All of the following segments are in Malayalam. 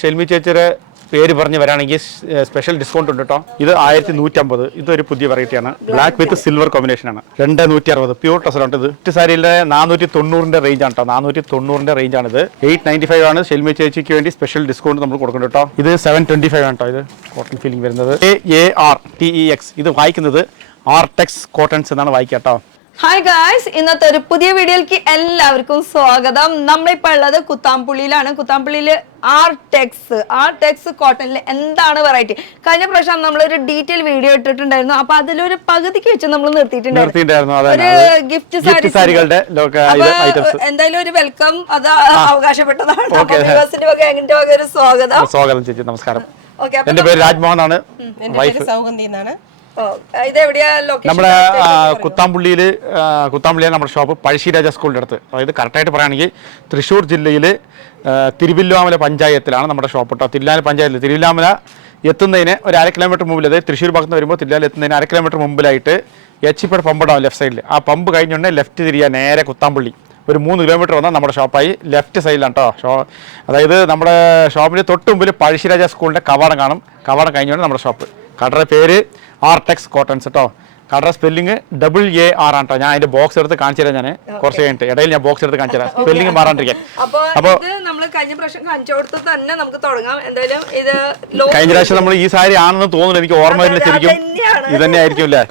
ഷെൽമി ചേച്ചിയുടെ പേര് പറഞ്ഞ് വരാണെങ്കിൽ സ്പെഷ്യൽ ഡിസ്കൗണ്ട് ഉണ്ട് കേട്ടോ. ഇത് 1150. ഇതൊരു പുതിയ വെറൈറ്റിയാണ്. ബ്ലാക്ക് വിത്ത് സിൽവർ കോമ്പിനേഷൻ ആണ്. 2160 പ്യൂർ ടെസറുണ്ട്. ഇത് സാരിയുടെ 490 റേഞ്ച് ആണ് കേട്ടോ. 490 റേഞ്ച് ആണ്. ഇത് 895 ആണ്. ഷെൽമി ചേച്ചിക്ക് വേണ്ടി സ്പെഷ്യൽ ഡിസ്കൗണ്ട് നമ്മൾ കൊടുക്കുന്നുണ്ട് കേട്ടോ. ഇത് 725 ആണ് കേട്ടോ. ഇത് കോട്ടൺ ഫീലിംഗ് വരുന്നത്. AARTEX. ഇത് വായിക്കുന്നത് ആർടെക്സ് കോട്ടൺസ് എന്നാണ് വായിക്കുക കേട്ടോ. ഹായ് ഗായ്സ്, ഇന്നത്തെ ഒരു പുതിയ വീഡിയോയിലേക്ക് എല്ലാവർക്കും സ്വാഗതം. നമ്മളിപ്പോൾ ഉള്ളത് കുത്താംപുള്ളിയിലാണ്. കുത്താംപുള്ളിയിൽ ആർടെക്സ് കോട്ടണിൽ എന്താണ് വെറൈറ്റി? കഴിഞ്ഞ പ്രാവശ്യം നമ്മളൊരു ഡീറ്റെയിൽ വീഡിയോ ഇട്ടിട്ടുണ്ടായിരുന്നു. അപ്പൊ അതിലൊരു പകുതിക്ക് വെച്ച് നമ്മൾ നിർത്തിയിട്ടുണ്ടായിരുന്നു. ഒരു ഗിഫ്റ്റ് സാരികളുടെ എന്തായാലും ഒരു വെൽക്കം അത് അവകാശപ്പെട്ടതാണ്. ഒരു സ്വാഗതം ചേച്ചി. നമസ്കാരം. എന്റെ പേര് രാജ്മോഹൻ ആണ്. സൗഗന്ധി എന്നാണ്. നമ്മുടെ കുത്താമ്പുള്ളിയാണ് നമ്മുടെ ഷോപ്പ്. പഴശ്ശിരാജ സ്കൂളിൻ്റെ അടുത്ത്. അതായത് കറക്റ്റായിട്ട് പറയുകയാണെങ്കിൽ തൃശ്ശൂർ ജില്ലയിൽ തിരുവില്ലാമല പഞ്ചായത്തിലാണ് നമ്മുടെ ഷോപ്പ് കേട്ടോ. തിരുവില്ലാമല പഞ്ചായത്തിൽ തിരുവില്ലാമല എത്തുന്നതിന് ഒരു 1/2 കിലോമീറ്റർ മുമ്പിൽ, അതായത് തൃശ്ശൂർ ഭാഗത്ത് നിന്ന് വരുമ്പോൾ തിരുവില്ലാമല എത്തുന്നതിന് 1/2 കിലോമീറ്റർ മുമ്പിലായിട്ട് എച്ചിപ്പട പമ്പുണ്ടാവും ലെഫ്റ്റ് സൈഡിൽ. ആ പമ്പ് കഴിഞ്ഞുകൊണ്ട് ലെഫ്റ്റ് തിരിയാൻ നേരെ കുത്താമ്പുള്ളി ഒരു 3 കിലോമീറ്റർ വന്നാൽ നമ്മുടെ ഷോപ്പായി. ലെഫ്റ്റ് സൈഡിലാണ് കേട്ടോ അതായത് നമ്മുടെ ഷോപ്പിൻ്റെ തൊട്ട് മുമ്പിൽ പഴശ്ശിരാജ സ്കൂളിൻ്റെ കവാടം കാണും. കവാടം കഴിഞ്ഞുകൊണ്ട് നമ്മുടെ ഷോപ്പ്. കടയുടെ പേര് ആർടെക്സ് കോട്ടൺസ് കേട്ടോ. കടയുടെ സ്പെല്ലിംഗ് AAR ആണ് കേട്ടോ. ഞാൻ അതിന്റെ ബോക്സ് എടുത്ത് കാണിച്ചു തരാം. ഞാൻ കുറച്ച് കഴിഞ്ഞിട്ട് ഇടയിൽ ഞാൻ ബോക്സ് എടുത്ത് കാണിച്ചു തരാം, സ്പെല്ലിംഗ് മാറാണ്ടിരിക്കാൻ. അപ്പോൾ കഴിഞ്ഞ പ്രാവശ്യം നമ്മൾ ഈ സാരി ആണെന്ന് തോന്നുന്നു. എനിക്ക് ഓർമ്മ വരുന്ന ശരിക്കും ഇത് തന്നെ ആയിരിക്കും അല്ലേ?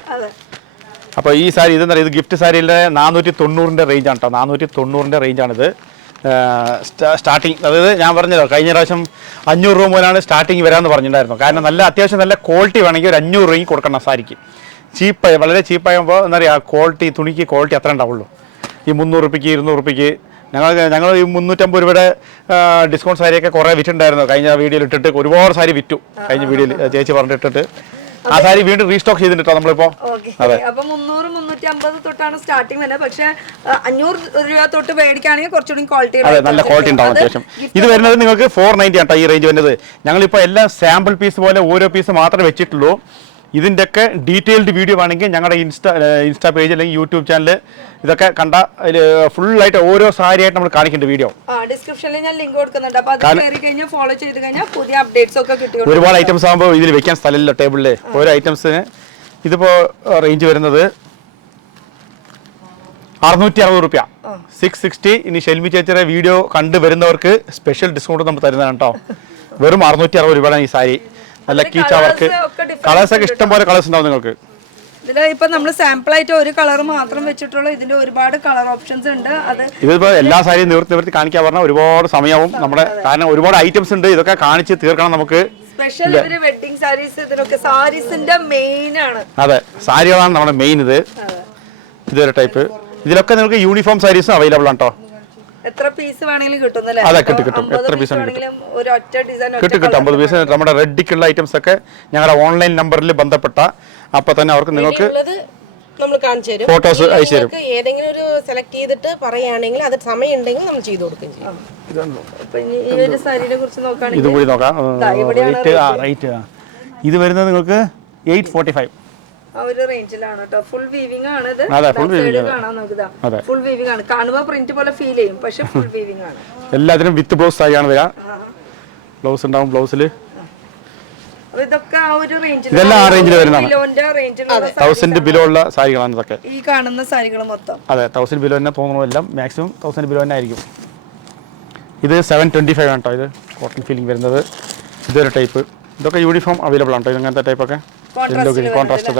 അപ്പോൾ ഈ സാരി ഇതെന്താ, ഇത് ഗിഫ്റ്റ് സാരിയുടെ 490 റേഞ്ച് ആണ് കേട്ടോ. 490 റേഞ്ചാണിത് സ്റ്റാർട്ടിങ്. അതായത് ഞാൻ പറഞ്ഞല്ലോ കഴിഞ്ഞ പ്രാവശ്യം 500 രൂപ മുതലാണ് സ്റ്റാർട്ടിങ് വരാമെന്ന് പറഞ്ഞിട്ടുണ്ടായിരുന്നു. കാരണം അത്യാവശ്യം നല്ല ക്വാളിറ്റി വേണമെങ്കിൽ ഒരു 500 രൂപയ്ക്ക് കൊടുക്കണം സാരിക്ക്. ചീപ്പായി, വളരെ ചീപ്പാകുമ്പോൾ എന്താ പറയുക, ക്വാളിറ്റി തുണിക്ക് ക്വാളിറ്റി അത്ര ഉണ്ടാവുള്ളൂ. ഈ 300 രൂപയ്ക്ക് 200 രൂപയ്ക്ക് ഞങ്ങൾ ഈ 350 രൂപയുടെ ഡിസ്കൗണ്ട് സാരിയൊക്കെ കുറേ വിറ്റുണ്ടായിരുന്നു. കഴിഞ്ഞ വീഡിയോയിൽ ഇട്ടിട്ട് ഒരുപാട് സാരി വിറ്റു. കഴിഞ്ഞ വീഡിയോയിൽ ചേച്ചി പറഞ്ഞിട്ടിട്ട് ആ സാരി വീണ്ടും റീസ്റ്റോക്ക് ചെയ്തിട്ടോ നമ്മളിപ്പോ. അതെ, അപ്പൊ 300-350 തൊട്ടാണ് സ്റ്റാർട്ടിങ് വരുന്നത്. പക്ഷെ 500 രൂപ തൊട്ട് മേടിക്കുകയാണെങ്കിൽ കുറച്ചുകൂടി ക്വാളിറ്റി, അതെ, നല്ല ക്വാളിറ്റി ഉണ്ടാവും അത്യാവശ്യം. ഇത് വരുന്നത് നിങ്ങൾക്ക് 490 ആട്ടോ ഈ റേഞ്ച് വരുന്നത്. ഞങ്ങളിപ്പോൾ എല്ലാം സാമ്പിൾ പീസ് പോലെ ഓരോ പീസ് മാത്രമേ വെച്ചിട്ടുള്ളൂ. ഇതിൻ്റെയൊക്കെ ഡീറ്റെയിൽഡ് വീഡിയോ ആണെങ്കിൽ ഞങ്ങളുടെ ഇൻസ്റ്റാ പേജ് അല്ലെങ്കിൽ യൂട്യൂബ് ചാനൽ ഇതൊക്കെ കണ്ട ഫുള്ളായിട്ട് ഓരോ സാരിയായിട്ട് നമ്മൾ കാണിക്കേണ്ട വീഡിയോ ഡിസ്ക്രിപ്ഷനിൽ ഞാൻ ലിങ്ക് കൊടുക്കുന്നുണ്ട്. അപ്പോൾ അത് കയറി കഴിഞ്ഞാൽ ഫോളോ ചെയ്ത് കഴിഞ്ഞാൽ പുതിയ അപ്ഡേറ്റ്സ് ഒക്കെ കിട്ടും. ഒരുപാട് ഐറ്റംസ് ആകുമ്പോൾ ഇതിൽ വെക്കാൻ സ്ഥലമില്ല ടേബിളിൽ. ഓരോ ഐറ്റംസിന് ഇതിപ്പോൾ റേഞ്ച് വരുന്നത് 660 രൂപ, 660. ഇനി ഷെൽമി ചേച്ചിയുടെ വീഡിയോ കണ്ടു വരുന്നവർക്ക് സ്പെഷ്യൽ ഡിസ്കൗണ്ട് നമ്മൾ തരുന്നതാണ് കേട്ടോ. വെറും 660 രൂപയാണ് ഈ സാരി. നല്ല കീച്ച വർക്ക്, കളേഴ്സൊക്കെ ഇഷ്ടം പോലെ കളേഴ്സ് ഉണ്ടാവും നിങ്ങൾക്ക്. ഇതിൽ ഇപ്പൊ നമ്മൾ സാമ്പിൾ ആയിട്ട് ഒരു കളർ മാത്രം വെച്ചിട്ടുള്ളൂ. ഇതിന്റെ ഒരുപാട് കളർ ഓപ്ഷൻസ് ഉണ്ട്. ഇതിപ്പോ എല്ലാ സാരിയും നിവർത്തി കാണിക്കാൻ പറഞ്ഞാൽ ഒരുപാട് സമയവും നമ്മുടെ, കാരണം ഒരുപാട് ഐറ്റംസ് ഉണ്ട്. ഇതൊക്കെ കാണിച്ച് തീർക്കണം നമുക്ക്. സ്പെഷ്യൽ വെഡിങ് സാരീസ്, ഇതിനൊക്കെ സാരീസിന്റെ മെയിൻ ആണ്. അതെ, സാരികളാണ് നമ്മുടെ മെയിൻ. ഇതൊരു ടൈപ്പ്. ഇതിലൊക്കെ നിങ്ങൾക്ക് യൂണിഫോം സാരീസും അവൈലബിൾ ആണ് കേട്ടോ. എത്ര പീസ് വേണമെങ്കിലും കിട്ടും. അതെ, കിട്ടും. എത്ര പീസ് കിട്ടും. 50 പീസ്. നമ്മുടെ റെഡിക്കുള്ള ഐറ്റംസ് ഒക്കെ ഞങ്ങളുടെ ഓൺലൈൻ നമ്പറിൽ ബന്ധപ്പെട്ട അപ്പൊ തന്നെ അവർക്ക് നിങ്ങൾക്ക് നമ്മൾ കാണിച്ചു തരും, ഫോട്ടോസ് അയച്ചു തരും. ഏതെങ്കിലും ഒരു സെലക്ട് ചെയ്തിട്ട് പറയുകയാണെങ്കിൽ അത് സമയം ഉണ്ടെങ്കിൽ നമ്മൾ ചെയ്തു കൊടുക്കുകയും ചെയ്യും. ഇത് കൂടി നോക്കാം. റേറ്റ് ഇത് വരുന്നത് നിങ്ങൾക്ക് 845. ഫുൾ വീവിംഗ് ആണ്. ഫുൾ വീവിംഗ് ആണ്. കാണുമ്പോൾ പ്രിന്റ് പോലെ ഫീൽ ചെയ്യും, പക്ഷെ ഫുൾ വീവിംഗ് ആണ്. എല്ലാത്തിനും വിത്ത് ബ്ലൗസ് സാരിയാണ് വരിക. ബ്ലൗസ് ഉണ്ടാവും. ബ്ലൗസിൽ ഇതെല്ലാം ആ റേഞ്ചിൽ വരുന്നതാണ്. 1000 ബിലോ ഉള്ള സാരികളാണ് ഇതൊക്കെ. ഈ കാണുന്ന സാരികൾ മൊത്തം അതെ 1000 ബിലോ തന്നെ തോന്നുന്നു. എല്ലാം മാക്സിമം 1000 ബിലോ തന്നെ ആയിരിക്കും. ഇത് 725 ആണ് കേട്ടോ. ഇത് കോട്ടൺ ഫീലിംഗ് വരുന്നത്. ഇതൊരു ടൈപ്പ്. ഇതൊക്കെ യൂണിഫോം അവൈലബിൾ ആണ് കേട്ടോ. ഇങ്ങനത്തെ ടൈപ്പൊക്കെ കോൺട്രാസ്റ്റ്.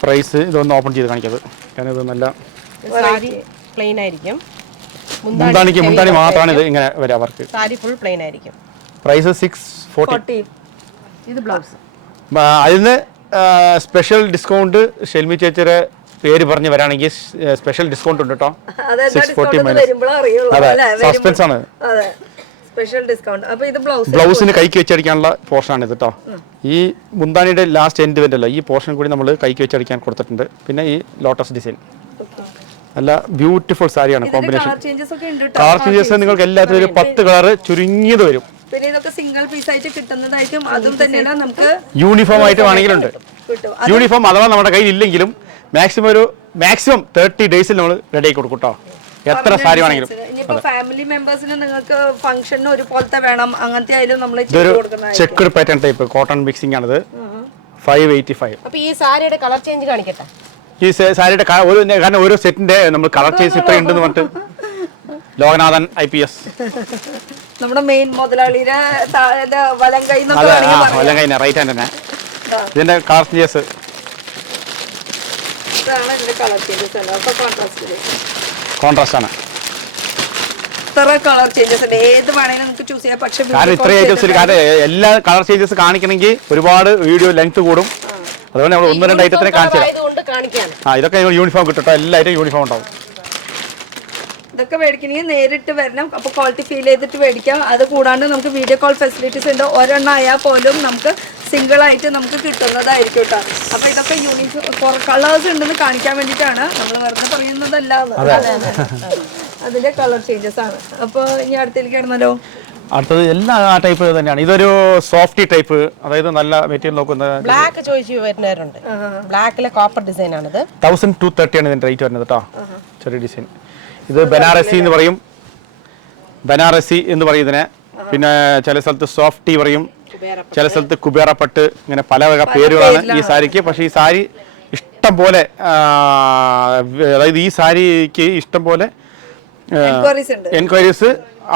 പ്രൈസ് ഇതൊന്ന് ഓപ്പൺ ചെയ്ത് കാണിക്കത്. കാരണം ഇത് നല്ല പ്ലെയിൻ ആയിരിക്കും. മുന്താണി മാത്രമാണ് ഇത് ഇങ്ങനെ വരിക വർക്ക്. സാരി ഫുൾ പ്ലെയിൻ ആയിരിക്കും. പ്രൈസ് 640. ഇത് ബ്ലൗസ്. അതിന് സ്പെഷ്യൽ ഡിസ്കൗണ്ട് ഷെൽമി ചേച്ചിയുടെ പേര് പറഞ്ഞ് വരാണെങ്കിൽ സ്പെഷ്യൽ ഡിസ്കൗണ്ട് ഉണ്ട് കേട്ടോ. 640 സസ്പെൻസ് ആണ്. ബ്ലൗസിന് കൈക്ക് വെച്ചടിക്കാനുള്ള പോർഷനാണ് ഇത് കേട്ടോ. ഈ മുന്താണിയുടെ ലാസ്റ്റ് എൻഡ് വരല്ലോ, ഈ പോർഷൻ കൂടി നമ്മൾ കൈക്ക് വെച്ചടിക്കാൻ കൊടുത്തിട്ടുണ്ട്. പിന്നെ ഈ ലോട്ടസ് ഡിസൈൻ നല്ല ബ്യൂട്ടിഫുൾ സാരിയാണ്. കോമ്പിനേഷൻ കളർ ചേഞ്ചസ് നിങ്ങൾക്ക് എല്ലാത്തിനും ഒരു 10 കളർ ചുരുങ്ങിയത് വരും. പിന്നെ ഇതൊക്കെ സിംഗിൾ പീസ് ആയിട്ട് കിട്ടുന്നതായിരിക്കും. അതും തന്നെയല്ല, നമുക്ക് യൂണിഫോം ആയിട്ട് വേണമെങ്കിലുണ്ട്. യൂണിഫോം അഥവാ നമ്മുടെ കയ്യിൽ ഇല്ലെങ്കിലും മാക്സിമം 30 ഡേയ്സിൽ നമ്മൾ റെഡി ആക്കി കൊടുക്കും കേട്ടോ. എത്ര സാരി വേണമെങ്കിലും. ഇനിയിപ്പോ ഫാമിലി മെമ്പേഴ്സിന് നിങ്ങൾക്ക് ഫംഗ്ഷന് ഒരുപോലത്തെ വേണം അങ്ങനത്തെ ആയാലും നമ്മൾ ഇതൊരു check pattern type cotton mixing ആണിത് 585. അപ്പൊ ഈ സാരിയുടെ കളർ ചേഞ്ച് കാണിക്കട്ടെ. ഈ സാരിയുടെ കാരണം ഓരോ സെറ്റിന്റെ നമ്മൾ കളർ ചേഞ്ച് ഇത്ര ഉണ്ടെന്ന് പറഞ്ഞിട്ട് ലോകനാഥൻ IPS നമ്മുടെ മെയിൻ മുതലാളിയുടെ വലം കൈ അതെ വലം കഴിഞ്ഞ റൈറ്റ് ഹാൻഡ് തന്നെ ഇതിന്റെ കളർ ചേഞ്ചസ് കോൺട്രാസ്റ്റ് ആണ്. കളർ ചേഞ്ചസ് ഉണ്ട്, ഏത് വേണമെങ്കിലും നമുക്ക് ചൂസ് ചെയ്യാം. പക്ഷെ കാരണം ഇത്രയും ഐറ്റംസ് കാരണം എല്ലാ കളർ ചേഞ്ചസ് കാണിക്കണമെങ്കിൽ ഒരുപാട് വീഡിയോ ലെങ്ത് കൂടും. അതുകൊണ്ട് നമ്മൾ 1-2 ഐറ്റത്തിനെ കാണിച്ചു തരാം. ഇതൊക്കെ യൂണിഫോം കിട്ടും, എല്ലാ ഐറ്റം യൂണിഫോം ഉണ്ടാവും. ഇതൊക്കെ മേടിക്കണമെങ്കിൽ നേരിട്ട് വരണം, അപ്പോൾ ക്വാളിറ്റി ഫീൽ ചെയ്തിട്ട് മേടിക്കാം. അത് കൂടാണ്ട് നമുക്ക് വീഡിയോ കോൾ ഫെസിലിറ്റീസ് ഉണ്ട്. ഒരെണ്ണം ആയാൽ പോലും നമുക്ക് സിംഗിൾ ആയിട്ട് നമുക്ക് കിട്ടുന്നതായിരിക്കും കേട്ടോ. അപ്പോൾ ഇതൊക്കെ യൂണിഫോം കളേഴ്സ് ഉണ്ടെന്ന് കാണിക്കാൻ വേണ്ടിയിട്ടാണ്, നമ്മൾ വെറുതെ പറയുന്നതല്ല. അതിന്റെ കളർ ചേഞ്ചസ് ആണ്. അപ്പോൾ ഇനി അടുത്തേക്ക് ഇടുന്നല്ലോ. അടുത്തത് എല്ലാ ടൈപ്പ് തന്നെയാണ്. ഇതൊരു സോഫ്റ്റി ടൈപ്പ്, അതായത് നല്ല മെറ്റീരിയൽ നോക്കുന്ന ബ്ലാക്ക് ചോദിച്ചു വരുന്നവരുണ്ട്. ബ്ലാക്കിലെ കോപ്പർ ഡിസൈൻ ആണിത്. 1230 ആണ് ഇതിന്റെ റേറ്റ് വരുന്നത് കേട്ടോ. ചെറിയ ഡിസൈൻ. ഇത് ബനാറസി എന്ന് പറയും, ബനാറസി എന്ന് പറയുന്നതിനെ. പിന്നെ ചില സ്ഥലത്ത് സോഫ്റ്റി പറയും, ചില സ്ഥലത്ത് കുബേറപ്പട്ട്, ഇങ്ങനെ പല വക പേരുകളാണ് ഈ സാരിക്ക്. പക്ഷേ ഈ സാരി ഇഷ്ടം പോലെ, അതായത് ഈ സാരിക്ക് ഇഷ്ടം പോലെ എൻക്വയറീസ്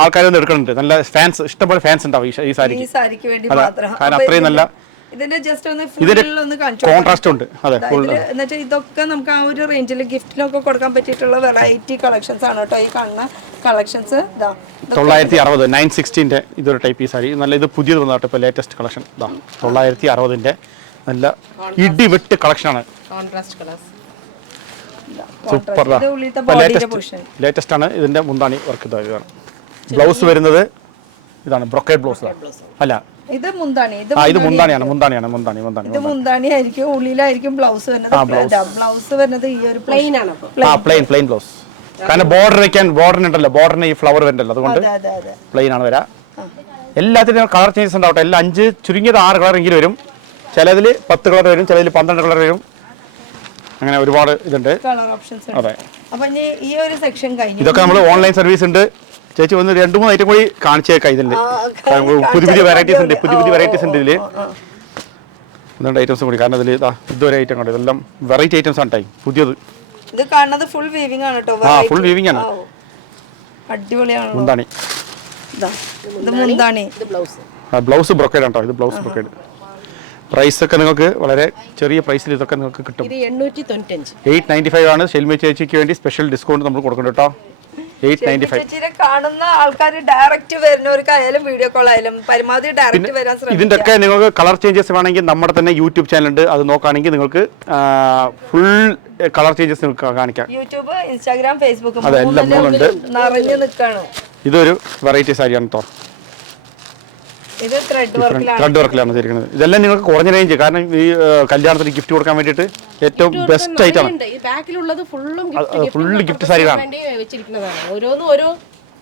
ആൾക്കാരൊന്നും എടുക്കുന്നുണ്ട്. നല്ല ഫാൻസ്, ഇഷ്ടംപോലെ ഫാൻസ് ഉണ്ടാവും ഈ സാരിക്ക്. കാരണം അത്രയും നല്ല കോൺട്രാസ്റ്റ് ഉണ്ട്. അതെ, ഇതൊക്കെ നമുക്ക് ആ ഒരു റേഞ്ചിൽ ഗിഫ്റ്റിനൊക്കെ കൊടുക്കാൻ പറ്റിയിട്ടുള്ള വെറൈറ്റി കളക്ഷൻസ് ആണ് കേട്ടോ ഈ കാണുന്ന കളക്ഷൻസ്. 960 960 ഇതൊരു ടൈപ്പ് ഈ സാരി നല്ല. ഇത് പുതിയത് വന്ന കേട്ടോ, ലേറ്റസ്റ്റ് കളക്ഷൻ. 960 നല്ല ഇടിവെട്ട് കളക്ഷൻ ആണ്. സൂപ്പർ, ലേറ്റസ്റ്റ് ആണ്. ഇതിന്റെ മുന്താണി വർക്ക് ഇതാണ്. ബ്ലൗസ് വരുന്നത് ഇതാണ്, ബ്രൊക്കേഡ് ബ്ലൗസ് അല്ല, ഇത് മുന്താണി. ഇത് മുന്താണിയാണ്. ഇത് മുന്താണിയായിരിക്കും, ഉള്ളിലായിരിക്കും ബ്ലൗസ് വരുന്നത്. ബ്ലൗസ് വരുന്നത് ഈ ഒരു പ്ലെയിൻ ആണ്. Plain blouse. കാരണം ബോർഡർ ഉണ്ടല്ലോ, ബോർഡറിന് ഈ ഫ്ലവർ വരുന്നുണ്ടല്ലോ, അതുകൊണ്ട് പ്ലെയിൻ ആണ് വരാ. എല്ലാത്തിനും കളർ ചേഞ്ചസ് ഉണ്ടാവട്ടെ. എല്ലാം 5 ചുരുങ്ങിയത് 6 കളർ എങ്കിലും വരും. ചിലതിൽ 10 കളർ വരും, ചിലതിൽ 12 കളർ വരും. അങ്ങനെ ഒരുപാട് ഇതുണ്ട്. അതെ, ഈ ഒരു സെക്ഷൻ കഴിഞ്ഞു. ഇതൊക്കെ നമ്മൾ ഓൺലൈൻ സർവീസ് ഉണ്ട്. ചേച്ചി വന്ന് 2-3 ഐറ്റം കൂടി കാണിച്ചേക്കാം. ഇതിൽ പുതിയ വെറൈറ്റീസ് ഉണ്ട് ഇതില്. 2 ഐറ്റംസ് കൂടി, കാരണം ഇതിൽ ഇതൊരു ഐറ്റം കണ്ടു. ഇതെല്ലാം വെറൈറ്റി ഐറ്റംസ് ആണ് പുതിയത്. ഇത് കാണുന്നത് ഫുൾ വീവിംഗ് ആണ് കേട്ടോ. ഫുൾ വീവിംഗ് ആണ്. അടിപൊളിയാണ്. മുന്താണി, ഇത് മുന്താണി. ബ്ലൗസ് ബ്രൊക്കേഡ് ആണ് കേട്ടോ. ഇത് ബ്ലൗസ് ബ്രൊക്കേഡ്. പ്രൈസ് ഒക്കെ നിങ്ങൾക്ക് വളരെ ചെറിയ പ്രൈസിൽ ഇതൊക്കെ നിങ്ങൾക്ക് കിട്ടും. 895 ആണ്. ഷെൽമി ചേച്ചിക്ക് വേണ്ടി സ്പെഷ്യൽ ഡിസ്കൗണ്ട് നമ്മൾ കൊടുക്കുന്നുണ്ട് കേട്ടോ. 895. കാണുന്ന ആൾക്കാർ ഡയറക്റ്റ് വരുന്നവർക്കായാലും വീഡിയോ കോൾ ആയാലും പരമാവധി ഡയറക്റ്റ് വരാൻ ശ്രമിക്കുക. ഇതിന്റെ ഒക്കെ നിങ്ങൾക്ക് കളർ ചേഞ്ചസ് വേണമെങ്കിൽ നമ്മുടെ തന്നെ യൂട്യൂബ് ചാനൽ ഉണ്ട്, അത് നോക്കുകയാണെങ്കിൽ നിങ്ങൾക്ക് ഫുൾ കളർ ചേഞ്ചസ് നിങ്ങൾക്ക് കാണിക്കാം. യൂട്യൂബ്, ഇൻസ്റ്റാഗ്രാം, ഫേസ്ബുക്ക് അതെല്ലാം മൂന്നുണ്ട്. നിറഞ്ഞു നിൽക്കാണ്. ഇതൊരു വെറൈറ്റി സാരിയാണ് കേട്ടോ. ഇത് ത്രെഡ് വർക്കിലാണ് ചെയ്തിരിക്കുന്നത്. ഇതെല്ലാം നിങ്ങൾക്ക് കുറഞ്ഞ റേഞ്ച്, കാരണം ഈ കല്യാണത്തിന് ഗിഫ്റ്റ് കൊടുക്കാൻ വേണ്ടിയിട്ട് ഏറ്റവും ബെസ്റ്റ് ആയിട്ടാണ്. ഫുള്ള് ഗിഫ്റ്റ് സാരികളാണ്. ഓരോന്നും ഓരോ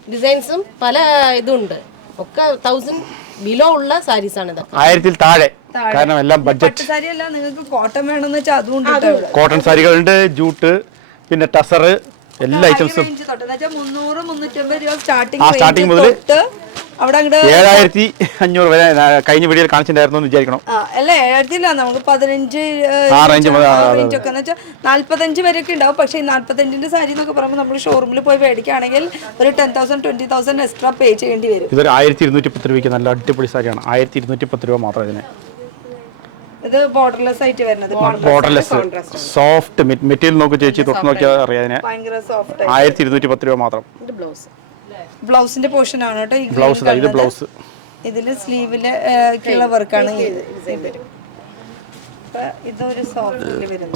ഡിസൈൻസും പല ഇതുണ്ട്. ഒക്കെ 1000 ബിലോ ഉള്ള സാരീസ് ആണ്. 1000 താഴെ, കാരണം എല്ലാം ബഡ്ജറ്റ് സാരി അല്ല. നിങ്ങൾക്ക് കോട്ടൺ വേണമെന്ന് വെച്ചാൽ അതുകൊണ്ട് കോട്ടൺ സാരികളുണ്ട്, ജൂട്ട്, പിന്നെ ടസർ, എല്ലാ ഐറ്റംസും 300-350 രൂപ സ്റ്റാർട്ടിംഗ് മുതൽ അവിടെ 7500 വരെ കഴിഞ്ഞ വീഡിയോയിൽ കാണിച്ചിട്ടുണ്ടായിരുന്നു എന്ന് വിചാരിക്കണം. അല്ല, 7000 നമുക്ക് 15 റേഞ്ചൊക്കെ എന്ന് വെച്ചാൽ 45 വരെയൊക്കെ ഉണ്ടാവും. പക്ഷേ ഈ 45ന്റെ സാരി എന്നൊക്കെ പറയുമ്പോൾ നമ്മൾ ഷോറൂമിൽ പോയി മേടിക്കുകയാണെങ്കിൽ ഒരു 10,000-20,000 എക്സ്ട്രാ പേ ചെയ്യേണ്ടി വരും. ഇതൊരു 1210 രൂപയ്ക്ക് നല്ല അടിപൊളി സാരിയാണ്. 1210 രൂപ മാത്രം ഇതിന്. ഇത് ബോർഡർലെസ് ആയിട്ട് വരുന്നത്, ബോർഡർലെസ് സോഫ്റ്റ് മെറ്റീരിയൽ നോക്കി ചേച്ചി തൊട്ട് നോക്കിയാൽ അറിയാം. 1210 രൂപ മാത്രം. ബ്ലൗസിന്റെ പോർഷൻ ആണ് കേട്ടോ. ബ്ലൗസ്, ഇത് ബ്ലൗസ്. ഇതില് സ്ലീവില് ഉള്ള വർക്കാണ്. ഇതൊരു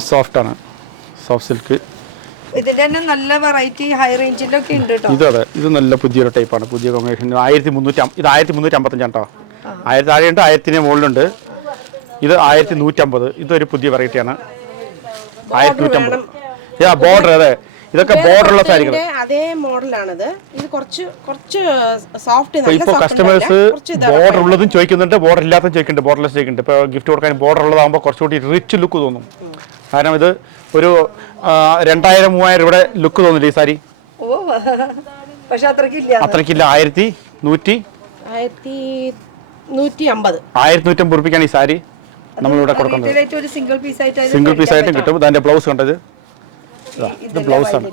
സോഫ്റ്റ് ആണ്, സോഫ്റ്റ് സിൽക്ക്. ഇതിന്റെ തന്നെ നല്ല വെറൈറ്റി ഹൈ റേഞ്ചിലൊക്കെ ഉണ്ട് കേട്ടോ. ഇത് അതെ, ഇത് നല്ല പുതിയൊരു ടൈപ്പാണ്, പുതിയ കോമ്പിനേഷൻ. 1300. ഇത് 1355 കേട്ടോ. 1000 താഴെയുണ്ട്, 1000 മുകളിലുണ്ട്. ഇത് 1150. ഇതൊരു പുതിയ വെറൈറ്റിയാണ്. 1150. ബോർഡർ, അതെ, ഇതൊക്കെ ബോർഡറുള്ള സാരികൾ. അതേ മോഡലാണിത്. ഇത് കുറച്ച് സോഫ്റ്റ്. ഇപ്പോൾ കസ്റ്റമേഴ്സ് ബോർഡർ ഉള്ളതും ചോദിക്കുന്നുണ്ട്, ബോർഡർ ഇല്ലാത്തതും ചോദിക്കുന്നുണ്ട്, ബോർഡർലെസ് ചോദിക്കുന്നുണ്ട്. ഇപ്പോൾ ഗിഫ്റ്റ് കൊടുക്കാൻ ബോർഡർ ഉള്ളതാകുമ്പോൾ കുറച്ചുകൂടി റിച്ച് ലുക്ക് തോന്നും. കാരണം ഇത് ഒരു 2000-3000 രൂപയുടെ ലുക്ക് തോന്നില്ല ഈ സാരി. പക്ഷെ അത്രക്കില്ല. 1150 രൂപയ്ക്കാണ് ഈ സാരി നമ്മളിവിടെ കൊടുക്കുന്നത്. ഒരു സിംഗിൾ പീസ് ആയിട്ട് സിംഗിൾ പീസ് ആയിട്ടും കിട്ടും. ഇതിന്റെ ബ്ലൗസ് കണ്ടത് ഇത് ബ്ലൗസ് ആണ്.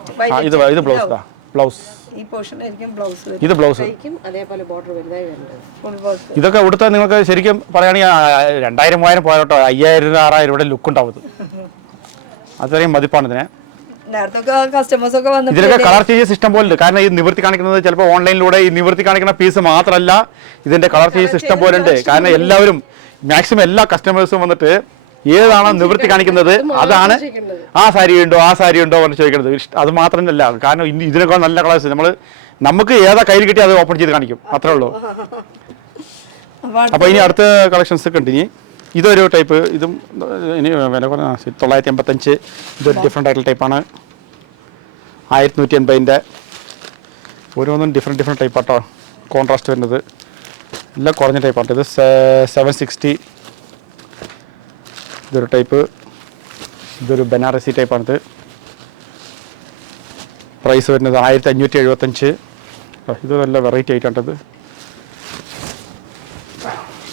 ഇത് ബ്ലൗസ് ബ്ലൗസ് ഈ പോർഷൻ ആയിരിക്കും ബ്ലൗസ്. ഇത് ബ്ലൗസ്. അതേപോലെ ബോർഡർ വലുതായി വരുന്നത്. ഇതൊക്കെ ഉടുത്താൽ നിങ്ങൾക്ക് ശരിക്കും പറയുകയാണെങ്കിൽ 2000-3000 പോയാലോ 5000-6000 ഇവിടെ ലുക്ക് ഉണ്ടാവും. അത്രയും മതിപ്പാണ് ഇതിനെ. കസ്റ്റമേഴ്സ് ഒക്കെ വന്നു. ഇതിലൊക്കെ കളർ ചേഞ്ചസ് ഇഷ്ടം പോലെ ഉണ്ട്. കാരണം ഈ നിവർത്തി കാണിക്കുന്നത് ചിലപ്പോൾ ഓൺലൈനിലൂടെ ഈ നിവർത്തി കാണിക്കുന്ന പീസ് മാത്രമല്ല, ഇതിന്റെ കളർ ചേഞ്ചസ് ഇഷ്ടം പോലെ ഉണ്ട്. കാരണം എല്ലാവരും മാക്സിമം എല്ലാ കസ്റ്റമേഴ്സും വന്നിട്ട് ഏതാണോ നിവൃത്തി കാണിക്കുന്നത് അതാണ് ആ സാരി ഉണ്ടോ എന്ന് ചോദിക്കുന്നത്. അത് മാത്രമല്ല, കാരണം ഇതിനേക്കാൾ നല്ല കളേഴ്സ് നമുക്ക് ഏതാ കയ്യിൽ കിട്ടി അത് ഓപ്പൺ ചെയ്ത് കാണിക്കും, അത്രേ ഉള്ളൂ. അപ്പോൾ ഇനി അടുത്ത കളക്ഷൻസ് ഒക്കെ ഉണ്ട്. ഇനി ഇതൊരു ടൈപ്പ്, ഇതും ഇനി വില കുറഞ്ഞ 985. ഇതൊരു ഡിഫറെൻ്റ് ആയിട്ടുള്ള ടൈപ്പാണ്. 1180. ഓരോന്നും ഡിഫറെൻറ്റ് ടൈപ്പാട്ടോ കോൺട്രാസ്റ്റ് വരുന്നത്. എല്ലാം കുറഞ്ഞ ടൈപ്പാണ്. ഇത് 760. ഇതൊരു ടൈപ്പ്. ഇതൊരു ബനാറസി ടൈപ്പാണിത്. പ്രൈസ് വരുന്നത് 1575. ഇത് നല്ല വെറൈറ്റി ആയിട്ടാണിത്.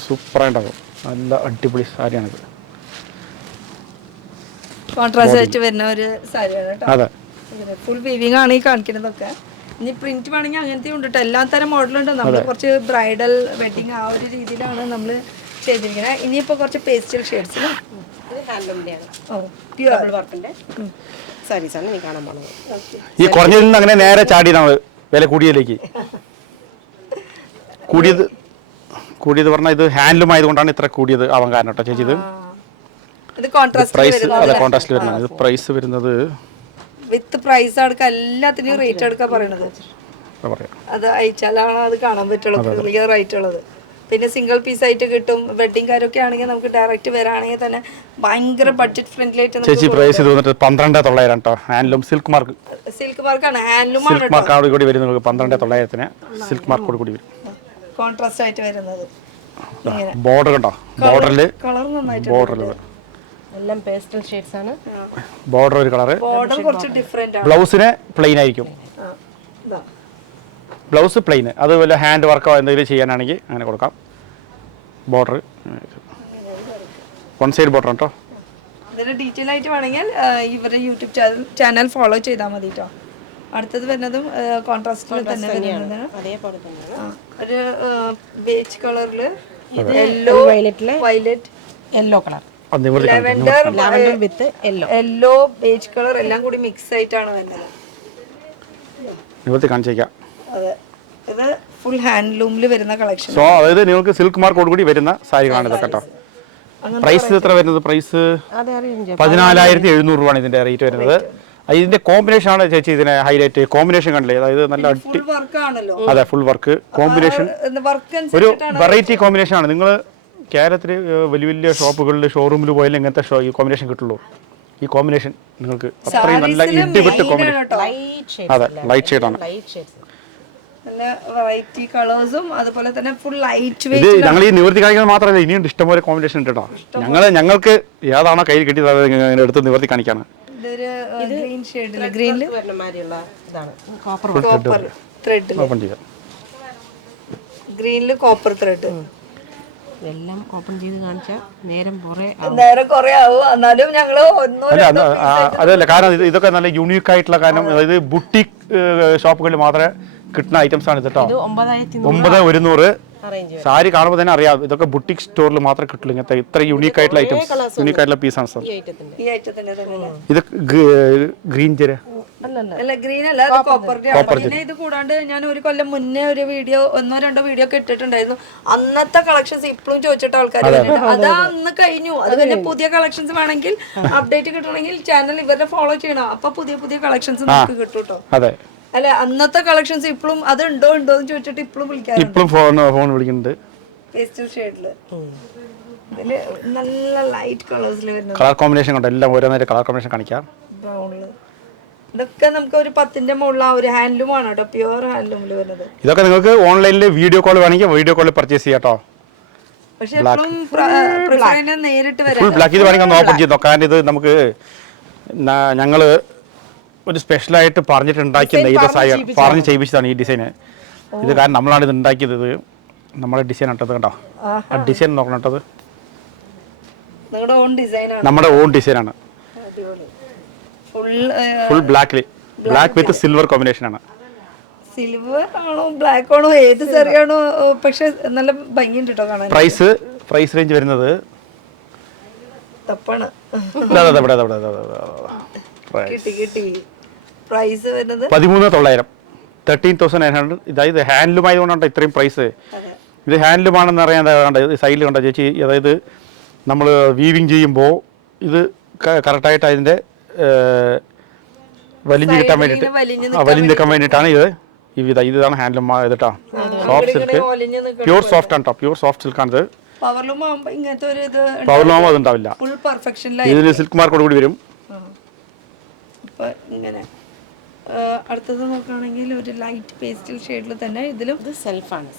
സൂപ്പറായിട്ടുണ്ടാകും. നല്ല അടിപൊളി സാരിയാണിത്. കോൺട്രാസ്റ്റ് ആയിട്ട് വരുന്ന ഒരു സാരിയാണ് കേട്ടോ. അതെ, ഫുൾ വീവിംഗ് ആണ് ഈ കാണിക്കുന്നതൊക്കെ. ഇനി പ്രിന്റ് വേണമെങ്കിൽ അങ്ങനത്തെ ഉണ്ട് കേട്ടോ. എല്ലാ തരം മോഡലുണ്ട്. നമ്മൾ കുറച്ച് ബ്രൈഡൽ വെഡിങ് ആ ഒരു രീതിയിലാണ് നമ്മൾ ചെയ്തിരിക്കുന്നത്. ഇനിയിപ്പോൾ കുറച്ച് പേസ്റ്റൽ ഷെയ്ഡ്സിൽ ഈ കുറഞ്ഞതിൽ നിന്ന് അങ്ങനെ നേരെ ചാടി നമ്മൾ വില കൂടിയതിലേക്ക്. കൂടിയത് പറഞ്ഞാൽ ഇത് ഹാൻഡ്ലൂം ആയതുകൊണ്ടാണ് ഇത്ര കൂടിയത് ആവാൻ കാരണം കേട്ടോ ചേച്ചി. ഇത് പ്രൈസ് അതെ കോൺട്രാസ്റ്റിൽ വരുന്നത്. ഇത് പ്രൈസ് വരുന്നത് വിത്ത് പ്രൈസ് എടുക്കുക, എല്ലാത്തിനും റേറ്റ് എടുക്കുക പറയണത്. അത് അയച്ചാലാണ് അത് കാണാൻ പറ്റുള്ളൂ ക്ലിയർ ആയിട്ടുള്ളത്. പിന്നെ സിംഗിൾ പീസ് ആയിട്ട് കിട്ടും. വെഡിങ് കാര്യമൊക്കെ ആണെങ്കിൽ നമുക്ക് ഡയറക്റ്റ് വരാണെങ്കിൽ തന്നെ ഭയങ്കര ബഡ്ജറ്റ് ഫ്രണ്ട്ലി ആയിട്ട്. ചേച്ചി പ്രൈസ് ഇത് വന്നിട്ട് 12,900 കേട്ടോ. ഹാൻഡ്ലൂം സിൽക്ക് മാർക്കാണ്. ഹാൻഡ്ലൂം സിൽക്ക് മാർക്കോട് കൂടി വരുന്നത് 12,900 സിൽക്ക് മാർക്കോട് കൂടി വരും. കോൺട്രാസ്റ്റ് ആയിട്ട് വരുന്നത്. ബോർഡർ കണ്ടോ, ബോർഡറിൽ കളർ നന്നായിട്ട് ബോർഡറിൽ എല്ലാം പേസ്റ്റൽ ഷെയ്ഡ്സ് ആണ്. ബോർഡർ ഒരു കളർ. ബോർഡർ കുറച്ച് ഡിഫറെന്റ് ആണ്. ബ്ലൗസിന് പ്ലെയിൻ ആയിരിക്കും. Blouse plain. അത് വല്ല ഹാൻഡ് വർക്കോ എന്തെങ്കിലും ചെയ്യാനാണെങ്കിൽ അങ്ങനെ കൊടുക്കാം. ബോർഡർ വൺ സൈഡ് ബോർഡർ കേട്ടോ. ഇതിന് ഡീറ്റെയിൽ ആയിട്ട് വേണമെങ്കിൽ ഇവരുടെ യൂട്യൂബ് ചാനൽ ഫോളോ ചെയ്താൽ മതി കേട്ടോ. അടുത്തത് വരുന്നതും കോൺട്രാസ്റ്റിൽ തന്നെ വരുന്നതാണ്. ഒരു ബേജ് കളറിൽ yellow violet yellow colour lavender വിത്ത് യെല്ലോ ബേജ് കളർ എല്ലാം കൂടി മിക്സ് ആയിട്ടാണ് വരുന്നത്. നിവർത്തി കാണിച്ചേക്കാം. അതെ, ഇത് ഫുൾ ഹാൻഡ്ലൂമിൽ വരുന്ന കളക്ഷൻ. സോ അതായത് നിങ്ങൾക്ക് സിൽക്ക് മാർക്കോട് കൂടി വരുന്ന സാരികളാണ് ഇതൊക്കെ കേട്ടോ. പ്രൈസ് എത്ര വരുന്നത്? പ്രൈസ് 14,700 രൂപയാണ് ഇതിന്റെ റേറ്റ് വരുന്നത്. ഇതിന്റെ കോമ്പിനേഷൻ ആണ് ചേച്ചി ഇതിനെ ഹൈലൈറ്റ്. കോമ്പിനേഷൻ കണ്ടില്ലേ, അതായത് നല്ല അതെ ഫുൾ വർക്ക് കോമ്പിനേഷൻ, ഒരു വെറൈറ്റി കോമ്പിനേഷൻ ആണ്. നിങ്ങൾ കേരളത്തിൽ വലിയ വലിയ ഷോപ്പുകളിൽ ഷോറൂമിൽ പോയാലും ഇങ്ങനത്തെ ഈ കോമ്പിനേഷൻ കിട്ടുള്ളൂ. ഈ കോമ്പിനേഷൻ നിങ്ങൾക്ക് അത്രയും നല്ല ഇടിവിട്ട് കോമ്പിനേഷൻ. അതെ, ലൈറ്റ് ഷെയ്ഡാണ്. വെറൈറ്റി കളേഴ്സും അതുപോലെ തന്നെ ഫുൾ ലൈറ്റ് ഇത് ഞങ്ങൾ ഈ നിവർത്തി കാണിക്കുന്നത് മാത്രമല്ല, ഇനിയും ഇഷ്ടംപോലെ കോമ്പിനേഷൻ ഉണ്ട് കേട്ടോ. ഞങ്ങൾക്ക് ഏതാണോ കയ്യിൽ കിട്ടിയത് അത് ഇങ്ങനെ എടുത്ത് നിവർത്തി കാണിക്കാണ്. ഗ്രീൻ ഷെയ്ഡിൽ ഗ്രീനിൽ കോപ്പർ ത്രെഡ്, ഗ്രീനിൽ കോപ്പർ ത്രെഡ്. എല്ലാം ഓപ്പൺ ചെയ്ത് കാണിച്ചാൽ നേരം കുറെ ആവും. എന്നാലും ഞങ്ങള് അതല്ല, കാരണം ഇതൊക്കെ നല്ല യൂണീക്ക് ആയിട്ടുള്ള, കാരണം അതായത് ബുട്ടീക് ഷോപ്പുകളിൽ മാത്രമേ കിട്ടുന്ന ഐറ്റംസ് ആണ് ഇത് കേട്ടോ. 9,100 സാരി കാണുമ്പോൾ തന്നെ അറിയാം ഇതൊക്കെ ബുട്ടീക് സ്റ്റോറിൽ മാത്രമേ കിട്ടുള്ളൂ. ഇങ്ങനത്തെ ഇത്ര യൂണീക്ക് ആയിട്ടുള്ള ഐറ്റംസ്, യൂണീക്ക് ആയിട്ടുള്ള പീസാണ് സാർ. ഇത് ഗ്രീൻ ജെര അല്ല, ഗ്രീൻ അല്ല, കോപ്പറിന്റെ. പിന്നെ ഇത് കൂടാണ്ട് ഞാൻ ഒരു കൊല്ലം മുന്നേ ഒരു വീഡിയോ 1-2 വീഡിയോ ഒക്കെ ഇട്ടിട്ടുണ്ടായിരുന്നു. അന്നത്തെ കളക്ഷൻസ് ഇപ്പോഴും ചോദിച്ചിട്ട് ആൾക്കാർ അതാ അന്ന് കഴിഞ്ഞു. അത് പിന്നെ പുതിയ കളക്ഷൻസ് വേണമെങ്കിൽ അപ്ഡേറ്റ് കിട്ടണമെങ്കിൽ ചാനൽ ഇവരുടെ ഫോളോ ചെയ്യണം. അപ്പൊ പുതിയ പുതിയ കളക്ഷൻസ് നമുക്ക് കിട്ടും കേട്ടോ. അതെ, അല്ല അന്നത്തെ കളക്ഷൻസ് ഇപ്പോഴും അത് ഉണ്ടോ എന്ന് ചോദിച്ചിട്ട് ഇപ്പോഴും വിളിക്കാറുണ്ട്. ഫോൺ വിളിക്കുന്നുണ്ട്. പേസ്റ്റൽ ഷെയ്ഡില് ഇതില് നല്ല ലൈറ്റ് കളേഴ്സിൽ വരുന്നത് കളർ കോമ്പിനേഷൻ കൊണ്ട് എല്ലാം ഓരോന്നേരം കളർ കോമ്പിനേഷൻ കാണിക്കാം. ബ്രൗണില് ഇതൊക്കെ നമുക്ക് ഒരു 10ന്റെ മുകളിൽ ആ ഒരു ഹാൻഡ്ലൂം ആണ് കേട്ടോ, പ്യുവർ ഹാൻഡ്ലൂമിൽ വരുന്നത്. ഇതൊക്കെ നിങ്ങൾക്ക് ഓൺലൈനിൽ വീഡിയോ കോൾ വേണമെങ്കിൽ വീഡിയോ കോളിൽ പർച്ചേസ് ചെയ്യാം കേട്ടോ. പക്ഷെ എപ്പോഴും നേരിട്ട് വരാം. ഫുൾ ബ്ലാക്ക് ഇത് വേണമെങ്കിൽ ഒന്ന് ഓപ്പൺ ചെയ്ത് നോക്കാം. ഇത് നമുക്ക് ഞങ്ങള് ഒരു സ്പെഷ്യലായിട്ട് പറഞ്ഞിട്ടുണ്ടാക്കിയ ഇത് പറഞ്ഞ് ചെയ്യിപ്പിച്ചതാണ് ഈ ഡിസൈന്. ഇത് കാരണം നമ്മളാണ് ഇത് ഉണ്ടാക്കിയത്. ഇത് നമ്മുടെ ഡിസൈൻ ഇട്ടത് കേട്ടോ. ആ ഡിസൈൻ നോക്കണം കേട്ടത് നിങ്ങളുടെ ഓൺ ഡിസൈനാണ്. നമ്മുടെ ഓൺ ഡിസൈനാണ്. Full black with silver combination ആണ്. സിൽവർ ആണോ ബ്ലാക്ക് ആണോ ഏത് ചെറിയാണോ, പക്ഷെ നല്ല ഭംഗിയുണ്ട് കേട്ടോ കാണാൻ. പ്രൈസ് റേഞ്ച് വരുന്നത് തപ്പാണ്. കിട്ടി പ്രൈസ് വരുന്നത് 13,900 13,900. ഇതായത് ഹാൻഡ്ലൂം ആയതുകൊണ്ടാണ് ഇത്രയും പ്രൈസ്. ഇത് ഹാൻഡ്ലൂം ആണെന്ന് അറിയാൻ സൈഡിൽ കണ്ട ചേച്ചി. അതായത് നമ്മൾ വീവിങ് ചെയ്യുമ്പോൾ ഇത് കറക്റ്റായിട്ട് അതിൻ്റെ വലിഞ്ഞ് കിട്ടാൻ വേണ്ടിയിട്ട് വലിഞ്ഞ് നിൽക്കാൻ വേണ്ടിയിട്ടാണ് ഇതാണ് ഹാൻഡ്ലൂം ഇതിട്ടാ. സോഫ്റ്റ് സിൽക്ക് പ്യൂർ സോഫ്റ്റ് ആണ് കേട്ടോ. Pure soft സിൽക്കാണിത്. പവർലൂം ആകുമ്പോൾ ഇങ്ങനത്തെ ഒരു ഇത് പവർലൂം അതുണ്ടാവില്ല. ഫുൾ പെർഫെക്ഷനിലായി ഇതിന് സിൽക്ക് മാർക്കോട് കൂടി വരും. ഇപ്പൊ ഇങ്ങനെ അടുത്തത് നോക്കുകയാണെങ്കിൽ ഒരു ലൈറ്റ് പേസ്റ്റൽ ഷെയ്ഡിൽ തന്നെ ഇതിലും സെൽഫാണ്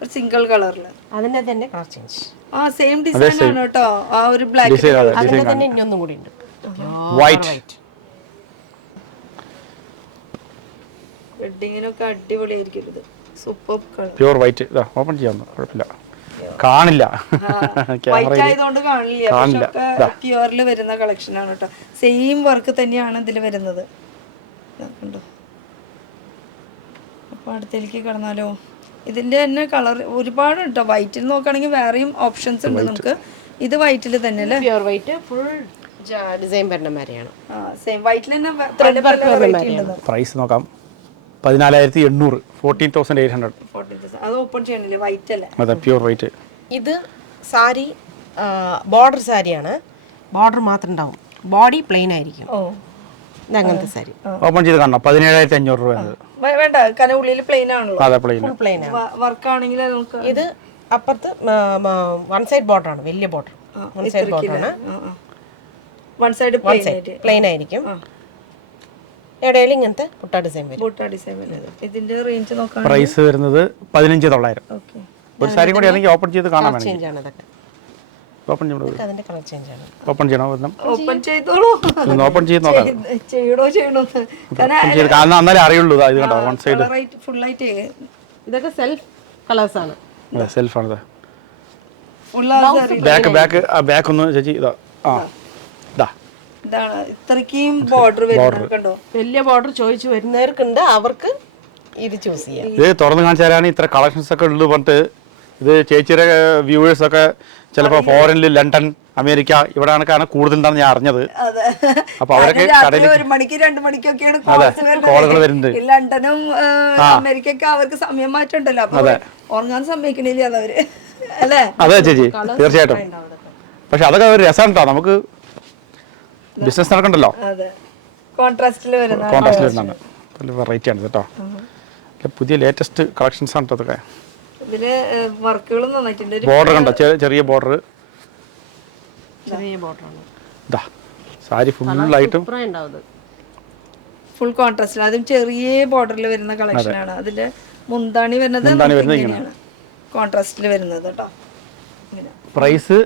ഒരു സിംഗിൾ കളറിൽ അതിന്റെ തന്നെ കളർ ചേഞ്ച്. ആ സെയിം ഡിസൈൻ ആണ് കേട്ടോ. ആ ഒരു ബ്ലാക്ക് അതിന്റെ തന്നെ ഇനിയൊന്നും കൂടി ഉണ്ട് വൈറ്റ്. വെഡിങ്ങിനൊക്കെ അടിപൊളിയായിരിക്കും ഇത്. Super colour pure white. ഇതാ ഓപ്പൺ ചെയ്യാം, കുഴപ്പമില്ല. കാണില്ല, വൈറ്റ് ആയതുകൊണ്ട് കാണില്ല. പ്യൂറിൽ വരുന്ന കളക്ഷൻ ആണ് കേട്ടോ. സെയിം വർക്ക് തന്നെയാണ് ഇതിൽ വരുന്നത്. കണ്ടോ. അപ്പൊ അടുത്തേക്ക് കടന്നാലോ. ഇതിന്റെ തന്നെ കളർ ഒരുപാട് കേട്ടോ. വൈറ്റിൽ നോക്കുകയാണെങ്കിൽ വേറെയും ഓപ്ഷൻസ് ഉണ്ട് നമുക്ക്. ഇത് വൈറ്റിൽ തന്നെ അല്ലേ? പ്യൂർ വൈറ്റ് ഫുൾ ഡിസൈൻ വരുന്ന മാതിരിയാണ്. സെയിം വൈറ്റിൽ തന്നെ പല വെറൈറ്റി ഉണ്ട്. പ്രൈസ് നോക്കാം. 14,800 14,800. അത് ഓപ്പൺ ചെയ്യണില്ലേ? വൈറ്റ് അല്ലേ? അതെ, പ്യൂർ വൈറ്റ്. ഇത് സാരി ബോർഡർ സാരിയാണ്. ബോർഡർ മാത്രം ഉണ്ടാവും, ബോഡി പ്ലെയിൻ ആയിരിക്കും. ഇത് അങ്ങനത്തെ സാരി ഓപ്പൺ ചെയ്ത് കാണണം. 17,500 രൂപ. വേണ്ട, കാരണം ഉള്ളിൽ പ്ലെയിൻ ആണല്ലോ. അതെ, പ്ലെയിൻ. പ്ലെയിൻ വർക്ക് ആണെങ്കിൽ നമുക്ക് ഇത് അപ്പുറത്ത് വൺ സൈഡ് ബോർഡർ ആണ്, വലിയ ബോർഡർ. വൺ സൈഡ് ബോർഡർ ആണ്. വൺ സൈഡ് പ്ലെയിൻ ആയിരിക്കും. ഇടയിൽ ഇങ്ങനത്തെ ബുട്ട ഡിസൈൻ വരും. ബുട്ട ഡിസൈൻ വരുന്നത്. ഇതിന്റെ റേഞ്ച് നോക്കാം. പ്രൈസ് വരുന്നത് 15,900. ഓക്കേ. ഒരു സാരി കൂടി ആണെങ്കിൽ ഓപ്പൺ ചെയ്ത് കാണാൻ വേണ്ടി. ചേഞ്ച് ആണ് ഇതൊക്കെ. ഓപ്പൺ ചെയ്യണം. അതിന്റെ കളർ ചേഞ്ച് ആണ്. ഓപ്പൺ ചെയ്യണോ? ഓപ്പൺ ചെയ്തോളൂ. ഓപ്പൺ ചെയ്ത് നോക്കാം. ചെയ്യണോ കാരണം എന്നാലേ അറിയുള്ളൂ. ഇത് കണ്ടോ, വൺ സൈഡ് ഫുൾ ആയിട്ട്. ഇതൊക്കെ സെൽഫ് കളേഴ്സ് ആണ്. അതെ, സെൽഫ് ആണ്. ഫുൾ ബാക്ക് ഒന്ന് ചേച്ചി. ഇതാ ഇതാണ് ഇത്രയ്ക്കും ബോർഡർ വരുന്നത്. കണ്ടോ, വലിയ ബോർഡർ ചോദിച്ചു വരുന്നവർക്കുണ്ട്, അവർക്ക് ഇത് ചൂസ് ചെയ്യാം. ഇത് തുറന്ന് കാണിച്ചാലാണ് ഇത്ര കളക്ഷൻസ് ഒക്കെ ഉള്ളത് പറഞ്ഞിട്ട്. ഇത് ചേച്ചിയുടെ വ്യൂവേഴ്സ് ഒക്കെ ചിലപ്പോൾ ഫോറിനിൽ ലണ്ടൻ, അമേരിക്ക ഇവിടെ ആണ് കൂടുതലുണ്ടാന്ന് ഞാൻ അറിഞ്ഞത്. അപ്പൊ അവരൊക്കെ 1 മണിക്ക് 2 മണിക്കൊക്കെയാണ് കോളുകൾ വരുന്നത്. ലണ്ടനും അമേരിക്കൊക്കെ അവർക്ക് സമയം മാറ്റമുണ്ടല്ലോ. അപ്പൊ ഉറങ്ങാൻ സമ്മതിക്കണില്ല അതവര്, അല്ലേ? അതെ ചേച്ചി, തീർച്ചയായിട്ടും. പക്ഷെ അതൊക്കെ ഒരു രസമാണ് കേട്ടോ. നമുക്ക് ബിസിനസ് നടക്കണ്ടല്ലോ. കോൺട്രാസ്റ്റിൽ വരുന്നതാണ്. വെറൈറ്റി ആണ് കേട്ടോ. പുതിയ ലേറ്റസ്റ്റ് കളക്ഷൻസ് ആണ് ഇതൊക്കെ. ഇതില് വർക്കുകളും നന്നായിട്ടുണ്ട്. ബോർഡർ കണ്ടോ, ചെറിയ ബോർഡർ. ഇതാ സാരി ഫുള്ളായിട്ടും ഫുൾ കോൺട്രാസ്റ്റ്. അതും ചെറിയ ബോർഡറിൽ വരുന്ന കളക്ഷൻ ആണ്. അതിന്റെ മുന്താണി വരുന്നത് ഇങ്ങനെയാണ്, കോൺട്രാസ്റ്റിൽ വരുന്നത് കേട്ടോ. പ്രൈസ്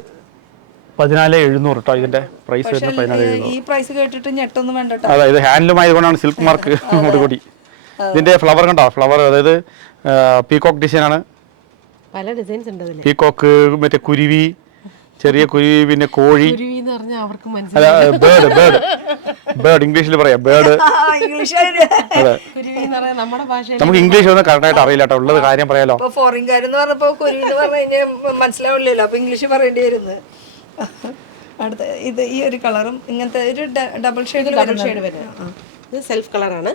14,700 കേട്ടോ. ഇതിന്റെ പ്രൈസ് വരുന്നത് 14,700. ഈ പ്രൈസ് കേട്ടിട്ട് ഞെട്ടൊന്നും വേണ്ട. അതെ, ഇത് ഹാൻഡ്ലൂം ആയതുകൊണ്ടാണ് സിൽക്ക് മാർക്ക് കൂടി. ഇതിന്റെ ഫ്ലവർ കണ്ടോ, ഫ്ലവർ അതായത് പീകോക്ക് ഡിസൈൻ ആണ്. പല ഡിസൈൻസ് ഉണ്ട് ഇതില്. പീകോക്ക്, മറ്റേ കുരുവി, ചെറിയ കുരുവി, പിന്നെ കോഴി. ബേർഡ് ഇംഗ്ലീഷിൽ പറയാം. ബേർഡ് നമുക്ക് ഇംഗ്ലീഷ് ഒന്നും കറക്റ്റ് ആയിട്ട് അറിയില്ല കേട്ടോ. ഉള്ളത് കാര്യം പറയാലോ. ഫോറിൻകാരെന്ന് പറഞ്ഞപ്പോ കുരുവി എന്ന് പറഞ്ഞു കഴിഞ്ഞാൽ മനസ്സിലാവില്ലല്ലോ. അപ്പൊ ഇംഗ്ലീഷ് പറയേണ്ടി വരുന്നത്. അടുത്ത ഇത് ഈ ഒരു കളറും ഇങ്ങനത്തെ ഒരു ഡബിൾ ഷെയ്ഡ് വരുന്നത്. ഇത് സെൽഫ് കളറാണ്.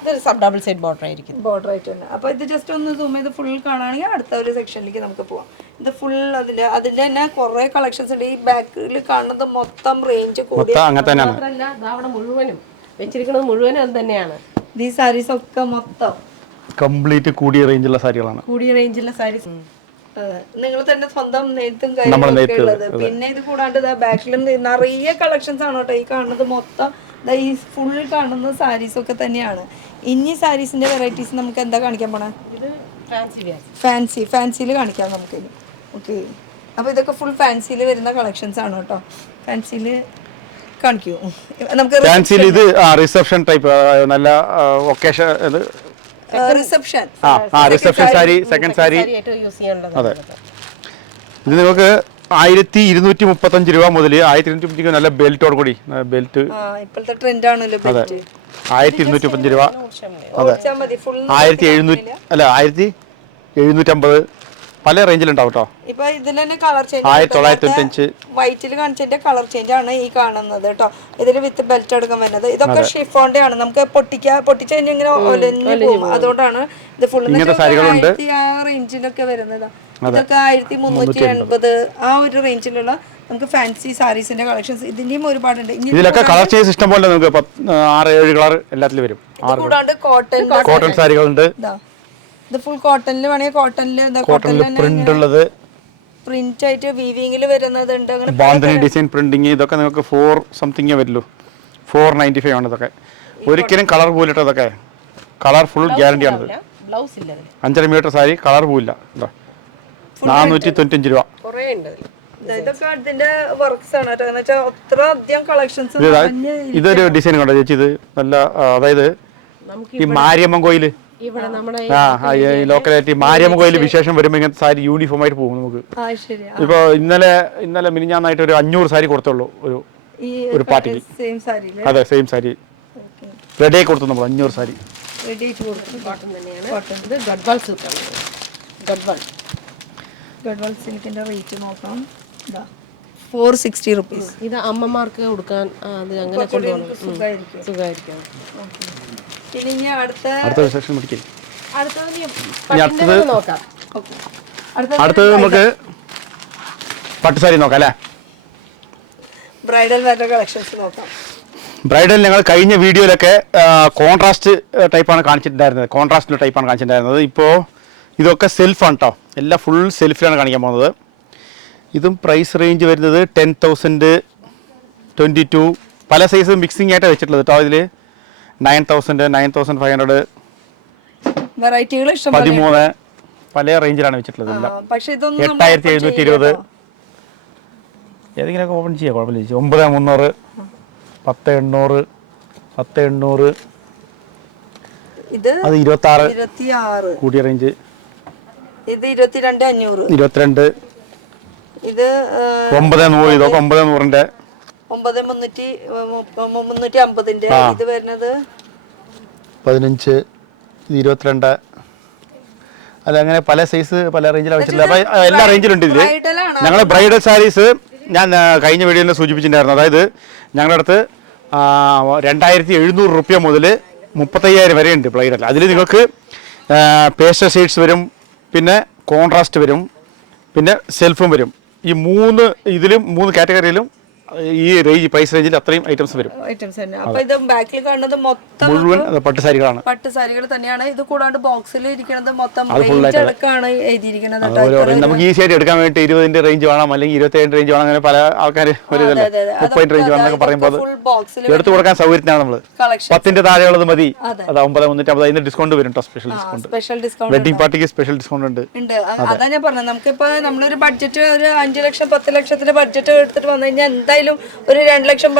ഇത് സബ് ഡബിൾ സൈഡ് ബോർഡർ ആയിരിക്കും. ബോർഡർ ആയിട്ട് തന്നെ. അപ്പോൾ ഇത് ജസ്റ്റ് ഒന്ന് സൂം ചെയ്ത് ഫുൾ കാണുകയാണെങ്കിൽ അടുത്ത ഒരു സെക്ഷനിലേക്ക് നമുക്ക് പോവാം. ഇത് ഫുൾ അതിൽ തന്നെ കുറേ കളക്ഷൻസ് ഉണ്ട്. ഈ ബാക്കിൽ കാണുന്നത് മൊത്തം റേഞ്ച് കൂടി മാത്രമല്ല, അവിടെ മുഴുവനും വെച്ചിരിക്കുന്നത് മുഴുവനും അത് തന്നെയാണ്. ഈ സാരീസ് ഒക്കെ മൊത്തം കംപ്ലീറ്റ് കൂടിയ റേഞ്ചുള്ള സാരികളാണ്. കൂടിയ റേഞ്ചുള്ള സാരീസ് നിങ്ങൾ തന്നെ സ്വന്തം നെയ്ത്തും കാര്യങ്ങളൊക്കെ ഉള്ളത്. പിന്നെ ഇത് കൂടാണ്ട് ബാക്കിലും നിറയെ കളക്ഷൻസ് ആണ് കേട്ടോ. ഈ കാണുന്നത് മൊത്തം ഈ ഫുൾ കാണുന്ന സാരീസ് ഒക്കെ തന്നെയാണ്. ഇനി സാരീസിന്റെ വെറൈറ്റീസ് നമുക്ക് എന്താ കാണിക്കാൻ പോണേ? ഫാൻസിയിൽ കാണിക്കാം നമുക്ക്. ഓക്കെ, അപ്പോൾ ഇതൊക്കെ ഫുൾ ഫാൻസിയിൽ വരുന്ന കളക്ഷൻസ് ആണ് കേട്ടോ. ഫാൻസിയിൽ കാണിക്കൂ. നമുക്ക് ഫാൻസിയിൽ ഇത് റിസപ്ഷൻ ടൈപ്പ് നല്ല ഒക്കേഷൻ ഇത് reception reception sari, second sari. Use ചെയ്യാനുള്ളത്. അതെ, ഇത് നിങ്ങൾക്ക് 1235 രൂപ മുതൽ 1235 നല്ല ബെൽറ്റോട് കൂടി ബെൽറ്റ്. ഇപ്പോഴത്തെ ട്രെൻഡ് ആണല്ലോ അതെ, 1235 രൂപ. അതെ, 1750 പല റേഞ്ചിലുണ്ടാവും കേട്ടോ. ഇപ്പൊ ഇതിൽ തന്നെ കളർ ചേഞ്ച് 1995 വൈറ്റിൽ കാണിച്ചതിന്റെ കളർ ചേഞ്ച് ആണ് ഈ കാണുന്നത് കേട്ടോ. ഇതിൽ വിത്ത് ബെൽറ്റ് എടുക്കാൻ വരുന്നത്. ഇതൊക്കെ ഷിഫോണിന്റെ ആണ്. നമുക്ക് പൊട്ടിച്ചു കഴിഞ്ഞാൽ ഇങ്ങനെ ഒലഞ്ഞു പോകും. അതുകൊണ്ടാണ് ഇത് ഫുൾ ആ റേഞ്ചിലൊക്കെ വരുന്നത്. ഇതൊക്കെ 1380 ആ ഒരു റേഞ്ചിലുള്ള നമുക്ക് ഫാൻസി സാരീസിന്റെ കളക്ഷൻസ് ഇതിന്റെയും ഒരുപാടുണ്ട്. ഇതിലൊക്കെ കളർ ചേഞ്ച് ഇഷ്ടം പോലെ നമുക്ക് 6-7 കളർ എല്ലാത്തിലും വരും. കൂടാണ്ട് കോട്ടൺ സാരികളുണ്ട്. ഇത് ഫുൾ കോട്ടണിൽ വേണമെങ്കിൽ കോട്ടണിൽ പ്രിന്റ് ഉള്ളത്, പ്രിന്റ് ആയിട്ട് വീവിംഗിൽ വരുന്നതുണ്ട്. അങ്ങനെ ബാന്തിനി ഡിസൈൻ പ്രിന്റിങ് ഇതൊക്കെ നിങ്ങൾക്ക് 4 സംതിങ് വരില്ലൂ. 495 ആണ് ഇതൊക്കെ. ഒരിക്കലും കളർ പോലിട്ട് ഇതൊക്കെ കളർ ഫുൾ ഗ്യാരണ്ടി ആണത്. 5.5 മീറ്റർ സാരി കളർ പോയില്ല. 495 രൂപ. ഇതൊക്കെ അതിന്റെ വർക്ക്സ് ആണ് കേട്ടോ. എന്ന് വെച്ചാൽ അത്ര അധികം കളക്ഷൻസ്. ഇതൊരു ഡിസൈൻ കണ്ടോ ചേച്ചി? ഇത് നല്ല അതായത് ഈ മാരിയമ്മൻ കോയില് ലോക്കലായിട്ട് മാരിയമ്മ കോയിൽ വിശേഷം വരുമ്പോൾ ഇങ്ങനത്തെ സാരി യൂണിഫോം ആയിട്ട് പോകും നമുക്ക്. ഇപ്പൊ ഇന്നലെ മിനിഞ്ഞാന്നായിട്ട് ഒരു 500 സാരി കൊടുത്തുള്ളൂ ഒരു പാർട്ടിക്ക്. അതെ, സെയിം സാരി റെഡി ആയി കൊടുത്തു നമ്മൾ 500 സാരി. സിൽക്കിന്റെ റേറ്റ് നോക്കാം. 460 റുപ്പീസ്. ഇത് അമ്മമാർക്ക് കൊടുക്കാൻ അങ്ങനെ സുഖമായിരിക്കും. അടുത്തത് നമുക്ക് പട്ടുസാരി നോക്കാം അല്ലേ? ബ്രൈഡൽ കളക്ഷൻസ് നോക്കാം. ബ്രൈഡൽ ഞങ്ങൾ കഴിഞ്ഞ വീഡിയോയിലൊക്കെ കോൺട്രാസ്റ്റ് ടൈപ്പാണ് കാണിച്ചിട്ടുണ്ടായിരുന്നത്. ഇപ്പോൾ ഇതൊക്കെ സെൽഫാണ് കേട്ടോ. എല്ലാം ഫുൾ സെൽഫിലാണ് കാണിക്കാൻ പോകുന്നത്. ഇതും പ്രൈസ് റേഞ്ച് വരുന്നത് 10,000, 22 പല സൈസ് മിക്സിംഗ് ആയിട്ട് വെച്ചിട്ടുള്ളത് കേട്ടോ. ഇതിൽ 9,000, 9,500 വെറൈറ്റികൾ 13 പല റേഞ്ചിലാണ് വെച്ചിട്ടുള്ളത്. 8,720 ഏതെങ്കിലുമൊക്കെ ഓപ്പൺ ചെയ്യാം, കുഴപ്പമില്ല. 9,300, 10,800, 10,800 അത് 26 കൂടിയ റേഞ്ച്. ഇത് 22,500, 22 ഇത് 9,100. ഇതൊക്കെ 9,100ന്റെ 9,350ന്റെ. ഇത് വരുന്നത് 15, 22 അല്ല, അങ്ങനെ പല സൈസ് പല റേഞ്ചിലാണ് വെച്ചിട്ടുള്ളത്. അപ്പോൾ എല്ലാ റേഞ്ചിലുണ്ട് ഇതിൽ. ഞങ്ങൾ ബ്രൈഡൽ സാരീസ് ഞാൻ കഴിഞ്ഞ വീഡിയോയിൽ സൂചിപ്പിച്ചിട്ടുണ്ടായിരുന്നു. അതായത് ഞങ്ങളുടെ അടുത്ത് 2,700 രൂപ മുതൽ 35,000 വരെ ഉണ്ട് ബ്രൈഡൽ. അതിൽ നിങ്ങൾക്ക് പേസ്റ്റൽ ഷെയ്ഡ്സ് വരും, പിന്നെ കോൺട്രാസ്റ്റ് വരും, പിന്നെ സെൽഫും വരും. ഈ 3 കാറ്റഗറിയിലും ഈ പ്രൈസ് റേഞ്ചിൽ അത്രയും ഐറ്റംസ് വരും. അപ്പൊ ഇത് ബാക്കിൽ കാണുന്നത് മൊത്തം മുഴുവൻ പട്ടുസാരികളാണ്. പട്ടുസാരികൾ തന്നെയാണ്. ഇത് കൂടാണ്ട് ബോക്സിൽ ഇരിക്കുന്നത് മൊത്തം അടക്കമാണ് എഴുതിയിരിക്കുന്നത്. നമുക്ക് ഈസി ആയിട്ട് എടുക്കാൻ വേണ്ടി 20ന്റെ റേഞ്ച് വേണം, അല്ലെങ്കിൽ 27 റേഞ്ച് വേണം, അങ്ങനെ പല ആൾക്കാർ 30 റേഞ്ച് വേണം എന്നൊക്കെ പറയുമ്പോൾ എടുത്തു കൊടുക്കാൻ സൗകര്യത്തിനാണ് നമ്മൾ. 10ന്റെ താഴെയുള്ളത് മതി. അത് 9,350. അതിന് ഡിസ്കൗണ്ട് വരും കേട്ടോ. സ്പെഷ്യൽ ഡിസ്കൗണ്ട് വെഡിങ് പാർട്ടിക്ക് സ്പെഷ്യൽ ഡിസ്കൗണ്ട് ഉണ്ട്. അതാ ഞാൻ പറഞ്ഞത്. നമുക്കിപ്പോ നമ്മളൊരു ബഡ്ജറ്റ് ഒരു 5 ലക്ഷം 10 ലക്ഷത്തിന്റെ ബഡ്ജറ്റ് എടുത്തിട്ട് വന്നു കഴിഞ്ഞാൽ എന്തായാലും ഒരു 2 ലക്ഷം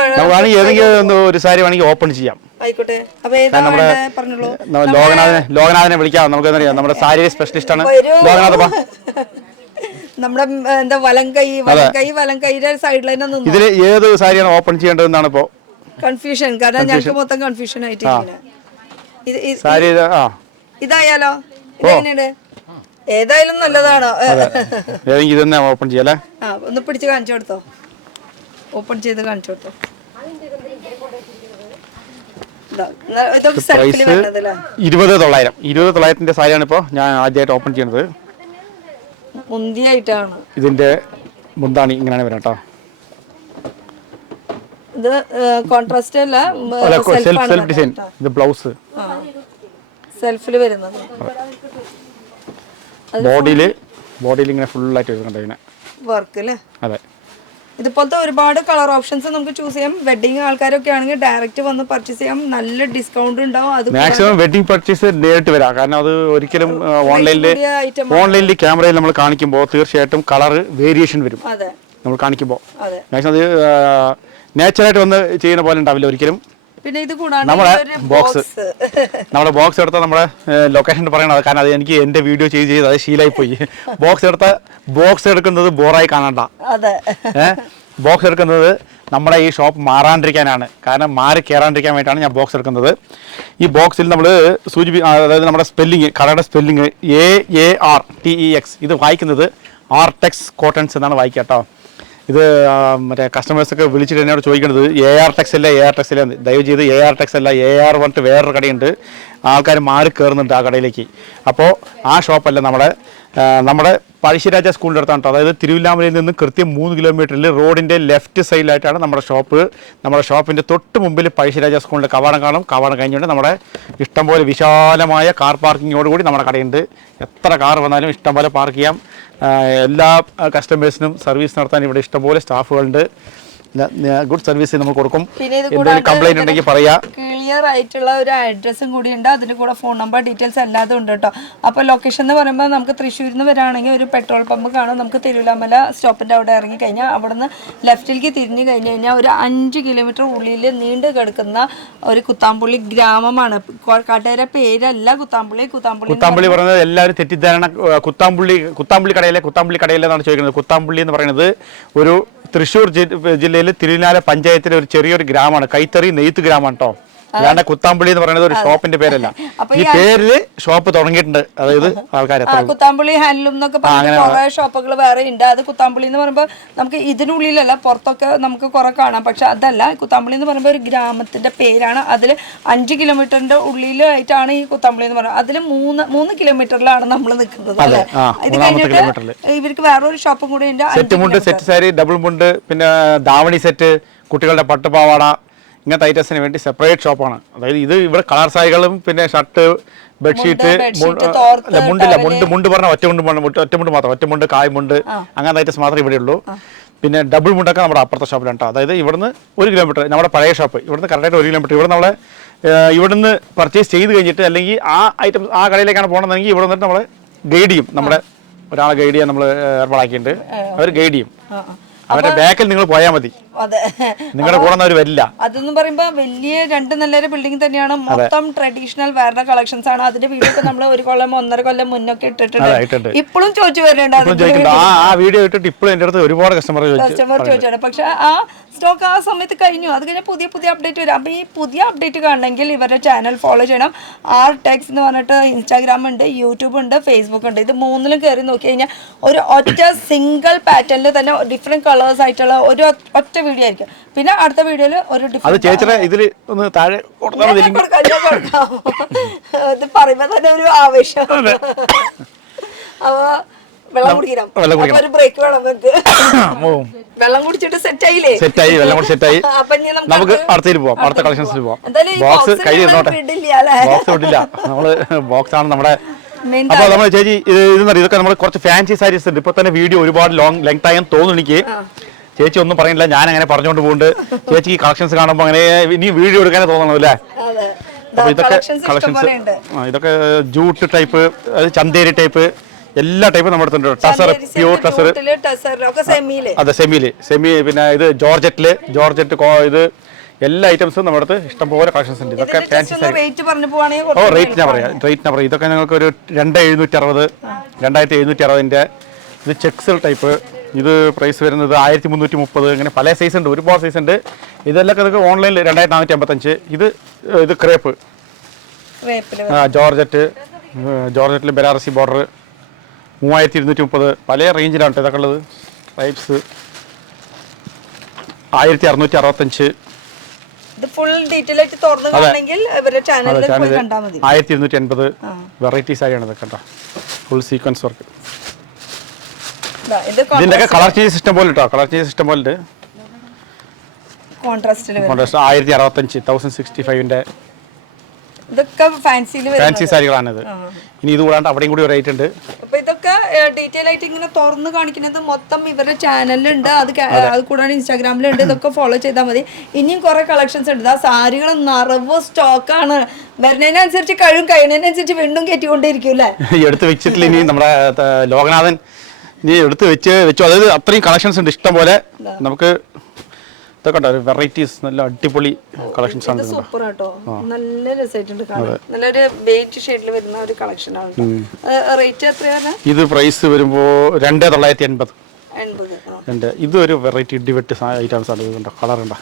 ഏതെങ്കിലും ഒരു സാരി വേണമെങ്കിൽ ഓപ്പൺ ചെയ്യാം. ആയിക്കോട്ടെ. അപ്പൊ ലോകനാഥനെ വിളിക്കാം. നമുക്ക് നമ്മുടെ സാരി സ്പെഷ്യലിസ്റ്റ് ആണ് ലോകനാഥ. നമ്മുടെ എന്താ വലം കൈയുടെ സൈഡ് ലൈൻ ഒന്നും ഇതിൽ ഏത് സാരിയാണ് ഓപ്പൺ ചെയ്യേണ്ടതെന്നാണ് ഇപ്പോ കൺഫ്യൂഷൻ. കാരണം ഞങ്ങൾക്ക് മൊത്തം കൺഫ്യൂഷൻ ആയിട്ട് ഇതായാലോ? ഏതായാലും നല്ലതാണോ? ഇതെന്നെ ഓപ്പൺ ചെയ്യല്ലേ? ഒന്ന് പിടിച്ച് കാണിച്ചു കൊടുത്തോ. ഓപ്പൺ ചെയ്ത് കാണിച്ചു കൊടുത്തോ. 20,900 സാരിയാണ് ഇപ്പോൾ ഞാൻ ആദ്യമായിട്ട് ഓപ്പൺ ചെയ്യുന്നത്. മുന്തിയായിട്ടാണ്. ഇതിന്റെ മുന്താണി ഇങ്ങനെയാണ് വരാം കേട്ടോ. ഇത് കോൺട്രാസ്റ്റ് അല്ല, സെൽഫ് ഡിസൈൻ. ഇത് ബ്ലൗസ് സെൽഫിൽ വരുന്നത്. ബോഡിയിൽ ഇങ്ങനെ ഫുൾ ആയിട്ട് വരുന്നുണ്ട് ഇങ്ങനെ വർക്ക് അല്ലേ? അതെ. ഇതുപോലത്തെ ഒരുപാട് കളർ ഓപ്ഷൻസ് നമുക്ക് ചൂസ് ചെയ്യാം. വെഡിങ് ആൾക്കാരൊക്കെ ആണെങ്കിൽ ഡയറക്റ്റ് വന്ന് പർച്ചേസ് ചെയ്യാം. നല്ല ഡിസ്കൗണ്ട് ഉണ്ടാവും. അത് മാക്സിമം വെഡിങ് പർച്ചേസ് നേരിട്ട് വരാം. കാരണം അത് ഒരിക്കലും ഓൺലൈനിൽ ക്യാമറയിൽ നമ്മൾ കാണിക്കുമ്പോൾ തീർച്ചയായിട്ടും കളർ വേരിയേഷൻ വരും. നമ്മൾ കാണിക്കുമ്പോൾ മാക്സിമം അത് നാച്ചുറലായിട്ട് വന്ന് ചെയ്യുന്ന പോലെ ഉണ്ടാവില്ല ഒരിക്കലും. പിന്നെ ഇത് കൂടാണ്ട് നമ്മുടെ ഒരു ബോക്സ് നമ്മുടെ ബോക്സ് എടുത്ത നമ്മുടെ ലൊക്കേഷൻ പറയണത്, കാരണം അത് എനിക്ക് എൻ്റെ വീഡിയോ ചെയ്ത് അത് ശീലമായി പോയി. ബോക്സ് എടുക്കുന്നത് ബോറായി കാണണ്ട. അതെ, ബോക്സ് എടുക്കുന്നത് നമ്മുടെ ഈ ഷോപ്പ് മാറാണ്ടിരിക്കാനാണ്, കാരണം മാറി കയറാണ്ടിരിക്കാൻ വേണ്ടിയിട്ടാണ് ഞാൻ ബോക്സ് എടുക്കുന്നത്. ഈ ബോക്സിൽ നമ്മൾ അതായത് നമ്മുടെ സ്പെല്ലിങ്, കടയുടെ സ്പെല്ലിങ് AARTEX, ഇത് വായിക്കുന്നത് ആർടെക്സ് കോട്ടൺസ് എന്നാണ് വായിക്കുക കേട്ടോ. ഇത് മറ്റേ കസ്റ്റമേഴ്സൊക്കെ വിളിച്ചിട്ട് എന്നോട് ചോദിക്കുന്നത് ARTEX അല്ല ARTEX അല്ല, ദയവ് ചെയ്ത് ARTEX അല്ല, AR പറഞ്ഞിട്ട് വേറൊരു കടയുണ്ട്, ആൾക്കാർ മാറി കയറുന്നുണ്ട് ആ കടയിലേക്ക്. അപ്പോൾ ആ ഷോപ്പല്ല നമ്മുടെ പഴശ്ശിരാജ സ്കൂളിൻ്റെ അടുത്താണ് കേട്ടോ. അതായത് തിരുവില്ലാമലയിൽ നിന്ന് കൃത്യം 3 കിലോമീറ്ററിൽ റോഡിൻ്റെ ലെഫ്റ്റ് സൈഡിലായിട്ടാണ് നമ്മുടെ ഷോപ്പ്. നമ്മുടെ ഷോപ്പിൻ്റെ തൊട്ട് മുമ്പിൽ പഴശ്ശിരാജ സ്കൂളിൻ്റെ കവാടം കാണും. കവാടം കഴിഞ്ഞുകൊണ്ട് നമ്മുടെ ഇഷ്ടംപോലെ വിശാലമായ കാർ പാർക്കിങ്ങോടുകൂടി നമ്മുടെ കടയുണ്ട്. എത്ര കാർ വന്നാലും ഇഷ്ടംപോലെ പാർക്ക് ചെയ്യാം. എല്ലാ കസ്റ്റമേഴ്സിനും സർവീസ് നടത്താൻ ഇവിടെ ഇഷ്ടംപോലെ സ്റ്റാഫുകളുണ്ട്. ഗുഡ് സർവീസ് നമ്മൾ കൊടുക്കും. എന്തെങ്കിലും കംപ്ലൈന്റ് ഉണ്ടെങ്കിൽ പറയാ. ക്ലിയർ ആയിട്ടുള്ള ഒരു അഡ്രസ്സും കൂടി ഉണ്ട്, അതിന്റെ കൂടെ ഫോൺ നമ്പർ ഡീറ്റെയിൽസ് എല്ലാതും ഉണ്ട് കേട്ടോ. അപ്പോൾ ലൊക്കേഷൻ എന്ന് പറയുമ്പോൾ നമുക്ക് തൃശ്ശൂരിൽ നിന്ന് വരാണെങ്കിൽ ഒരു പെട്രോൾ പമ്പ് കാണും. നമുക്ക് തിരുവില്ലാമല സ്റ്റോപ്പിന്റെ അവിടെ ഇറങ്ങി കഴിഞ്ഞാൽ അവിടെ നിന്ന് ലെഫ്റ്റിലേക്ക് തിരിഞ്ഞു കഴിഞ്ഞു കഴിഞ്ഞാൽ ഒരു 5 കിലോമീറ്റർ ഉള്ളിൽ നീണ്ടു കിടക്കുന്ന ഒരു കുത്താമ്പുള്ളി ഗ്രാമമാണ്. കടയുടെ പേരല്ല കുത്താമ്പുള്ളി പറയുന്നത് എല്ലാവരും തെറ്റിദ്ധാരണ. കുത്താമ്പുള്ളി കടയിലെ എന്നാണ് ചോദിക്കുന്നത്. കുത്താമ്പുള്ളി എന്ന് പറയുന്നത് ഒരു തൃശ്ശൂർ ജില്ലയിൽ തിരുവല്ലാമല പഞ്ചായത്തിലെ ഒരു ചെറിയൊരു ഗ്രാമമാണ്. കൈത്തറി നെയ്ത്ത് ഗ്രാമമാണ് കേട്ടോ. അല്ലാണ്ട് കുത്താമ്പുള്ളി എന്ന് പറയുന്നത് ഒരു ഷോപ്പിന്റെ പേരല്ല. ഈ പേരില് ഷോപ്പ് തുടങ്ങിയിട്ടുണ്ട്. അതായത് ആൾക്കാർ കുത്താമ്പുള്ളി ഹാൻഡ്ലൂം എന്നൊക്കെ പറഞ്ഞ കുറെ ഷോപ്പുകൾ വേറെ ഉണ്ട്. അത് കുത്താമ്പുള്ളി എന്ന് പറയുമ്പോൾ നമുക്ക് ഇതിനുള്ളിലല്ല, പുറത്തൊക്കെ നമുക്ക് കുറെ കാണാം. പക്ഷെ അതല്ല, കുത്താമ്പുള്ളി എന്ന് പറയുമ്പോൾ ഒരു ഗ്രാമത്തിന്റെ പേരാണ്. അതിൽ 5 കിലോമീറ്ററിന്റെ ഉള്ളിലായിട്ടാണ് ഈ കുത്താമ്പുള്ളി എന്ന് പറയുന്നത്. അതിൽ 3 കിലോമീറ്ററിലാണ് നമ്മൾ നിൽക്കുന്നത് അല്ലേ. ഇത് കഴിഞ്ഞിട്ട് ഇവർക്ക് വേറൊരു ഷോപ്പും കൂടി ഉണ്ട്. സെറ്റ് സാരി, ഡബിൾ മുണ്ട്, പിന്നെ ധാവണി സെറ്റ്, കുട്ടികളുടെ പട്ടുപാവാട, ഇങ്ങനത്തെ ഐറ്റംസിന് വേണ്ടി സെപ്പറേറ്റ് ഷോപ്പാണ്. അതായത് ഇത് ഇവിടെ കളർ സാരികളും പിന്നെ ഷർട്ട്, ബെഡ്ഷീറ്റ്, മുണ്ട് പറഞ്ഞ ഒറ്റമുണ്ട് മാത്രം, ഒറ്റമുണ്ട്, കായ്മുണ്ട്, അങ്ങനത്തെ ഐറ്റംസ് മാത്രമേ ഇവിടെ ഉള്ളൂ. പിന്നെ ഡബിൾ മുണ്ടൊക്കെ നമ്മുടെ അപ്പുറത്തെ ഷോപ്പിലുണ്ട്. അതായത് ഇവിടുന്ന് 1 കിലോമീറ്റർ നമ്മുടെ പഴയ ഷോപ്പ്, ഇവിടുന്ന് കറക്റ്റായിട്ട് 1 കിലോമീറ്റർ. ഇവിടെ നമ്മളെ ഇവിടുന്ന് പർച്ചേസ് ചെയ്ത് കഴിഞ്ഞിട്ട് അല്ലെങ്കിൽ ആ ഐറ്റംസ് ആ കടയിലേക്കാണ് പോകണമെന്നെങ്കിൽ ഇവിടെ വന്നിട്ട് നമ്മളെ ഗൈഡ് ചെയ്യും. നമ്മുടെ ഒരാളെ ഗൈഡ് ചെയ്യാൻ നമ്മൾ ഏർപ്പാടാക്കിയിട്ടുണ്ട്. അവർ ഗൈഡ് ചെയ്യും. അവരുടെ ബാക്കിൽ നിങ്ങൾ പോയാൽ മതി, നിങ്ങളുടെ കൂടെ അവർ വരില്ല. അതെന്ന് പറയുമ്പോ വലിയ 2 നിലയുടെ ബിൽഡിംഗ് തന്നെയാണ്. മൊത്തം ട്രഡീഷണൽ വേറെ കളക്ഷൻസ് ആണ്. അതിന്റെ വീഡിയോ ഒക്കെ നമ്മൾ 1 കൊല്ലം 1.5 കൊല്ലം മുന്നൊക്കെ ഇട്ടിട്ടുണ്ട്. ഇപ്പോഴും ചോദിച്ചു വരുന്നുണ്ട്. ആ വീഡിയോ ഇട്ടിട്ട് ഇപ്പോഴും എന്റെ അടുത്ത് ഒരുപാട് കസ്റ്റമർ ചോദിച്ചാണ്. പക്ഷെ ആ സ്റ്റോക്ക് ആ സമയത്ത് കഴിഞ്ഞു. അത് കഴിഞ്ഞാൽ പുതിയ അപ്ഡേറ്റ് വരും. അപ്പൊ ഈ പുതിയ അപ്ഡേറ്റ് കാണണമെങ്കിൽ ഇവരുടെ ചാനൽ ഫോളോ ചെയ്യണം. RTEX എന്ന് പറഞ്ഞിട്ട് ഇൻസ്റ്റാഗ്രാം ഉണ്ട്, യൂട്യൂബ് ഉണ്ട്, ഫേസ്ബുക്ക് ഉണ്ട്. ഇത് 3ലും കയറി നോക്കി കഴിഞ്ഞാൽ ഒരു ഒറ്റ സിംഗിൾ പാറ്റേണിൽ തന്നെ ഡിഫറെന്റ് കളേഴ്സ് ആയിട്ടുള്ള ഒരു ഒറ്റ വീഡിയോ ആയിരിക്കും. പിന്നെ അടുത്ത വീഡിയോയിൽ ഒരു ഇത് പറയുമ്പോ തന്നെ ഒരു ആവേശം. അപ്പൊ വെള്ളം കുടിക്കണം, ഒരു ബ്രേക്ക് വേണം നമുക്ക്. വെള്ളം കുടിച്ചിട്ട് സെറ്റായില്ലേ? സെറ്റായി, വെള്ളം കൂടി സെറ്റായി. നമുക്ക് അടുത്തേക്ക് പോവാം, അടുത്ത കളക്ഷൻസിൽ പോവാം. ബോക്സ് വിടില്ല, നമ്മള് ബോക്സ് ആണ് നമ്മുടെ. അപ്പൊ നമ്മൾ ചേച്ചി ഇതൊക്കെ നമ്മൾ കുറച്ച് ഫാൻസി സാരീസ് ഉണ്ട്. ഇപ്പൊ തന്നെ വീഡിയോ ഒരുപാട് ലെങ്ത് ആയെന്ന് തോന്നുന്നു എനിക്ക്. ചേച്ചി ഒന്നും പറയുന്നില്ല, ഞാൻ അങ്ങനെ പറഞ്ഞുകൊണ്ട് പോകുന്നുണ്ട്. ചേച്ചിക്ക് കളക്ഷൻസ് കാണുമ്പോൾ അങ്ങനെ ഇനി വീഡിയോ എടുക്കാനേ തോന്നണം അല്ലേ? അപ്പൊ ഇതൊക്കെ കളക്ഷൻസ്, ഇതൊക്കെ ജൂട്ട് ടൈപ്പ്, ചന്തേരി ടൈപ്പ്, എല്ലാ ടൈപ്പും നമ്മുടെ അടുത്തുണ്ട്. ടസർ, പ്യൂർ ടസർ, അതെ സെമി, പിന്നെ ഇത് ജോർജറ്റ്, ഇത് എല്ലാ ഐറ്റംസും നമ്മുടെ അടുത്ത് ഇഷ്ടംപോലെ കളക്ഷൻസ് ഉണ്ട്. ഇതൊക്കെ ഫാൻസി സാരി. റേറ്റ് ഞാൻ പറയാം. ഇതൊക്കെ ഞങ്ങൾക്ക് ഒരു 2760, 2760. ഇത് ചെക്സൽ ടൈപ്പ്, ഇത് പ്രൈസ് വരുന്നത് 1330. ഇങ്ങനെ പല സൈസ് ഉണ്ട്, ഒരുപാട് സൈസ് ഉണ്ട്. ഇതൊക്കെ ഓൺലൈനിൽ 2455. ഇത് ക്രേപ്പ്, ജോർജറ്റിൽ ബനാറസി ബോർഡർ 3230. പല റേഞ്ചിലാണ് ഇതൊക്കെ ഉള്ളത്. ടൈപ്സ് 1665. ഫുൾ ഡീറ്റെയിൽ ആയിട്ട് തുറന്നു കാണണമെങ്കിൽ ഇവരുടെ ചാനലിൽ പോയി കണ്ടാൽ മതി. 1280 വെറൈറ്റി സാരിയാണ് ഇതൊക്കെ കേട്ടോ. Full sequence work. ഇതിന്റെ കളർ ചേഞ്ച് സിസ്റ്റം പോലെ കേട്ടോ, കളർ ചേഞ്ച് സിസ്റ്റം പോലെ. കോൺട്രാസ്റ്റ് 1065, 1065. ഇതൊക്കെ ഫാൻസി സാരികളാണിത്. ഇനി ഇത് കൂടാണ്ട് അവിടെയും കൂടി റേറ്റ് ഉണ്ട്. അപ്പൊ ഇതൊക്കെ ഡീറ്റെയിൽ ആയിട്ട് ഇങ്ങനെ തുറന്ന് കാണിക്കുന്നത് മൊത്തം ഇവരുടെ ചാനലിലുണ്ട്. അത് കൂടാണ്ട് ഇൻസ്റ്റാഗ്രാമിലുണ്ട്. ഇതൊക്കെ ഫോളോ ചെയ്താൽ മതി. ഇനിയും കുറെ കളക്ഷൻസ് ഉണ്ട്. ആ സാരികൾ നിറവ് സ്റ്റോക്കാണ്. വരുന്നതിനനുസരിച്ച് കഴിയുന്നതിനനുസരിച്ച് വീണ്ടും കയറ്റിക്കൊണ്ടിരിക്കും അല്ലേ? എടുത്ത് വെച്ചിട്ടില്ല. ഇനി നമ്മുടെ ലോകനാഥൻ നീ എടുത്ത് വെച്ചു. അതായത് അത്രയും കളക്ഷൻസ് ഉണ്ട് ഇഷ്ടം പോലെ. നമുക്ക് ഇതൊക്കെ ഉണ്ടോ വെറൈറ്റീസ്, നല്ല അടിപൊളി കളക്ഷൻസ് ആണ്. സൂപ്പർ ആട്ടോ, നല്ല രസമായിട്ടുണ്ട് കാണാൻ. നല്ലൊരു ബേജ് ഷെയ്ഡിൽ വരുന്ന ഒരു കളക്ഷൻ ആണ്. റേറ്റ് എത്രയാണ് ഇത്? പ്രൈസ് വരുമ്പോൾ 2980. 80. ഇതൊരു വെറൈറ്റി ഇടിവെട്ട് ഐറ്റംസ് ആണ്. ഇതുണ്ടോ കളർ ഉണ്ടോ,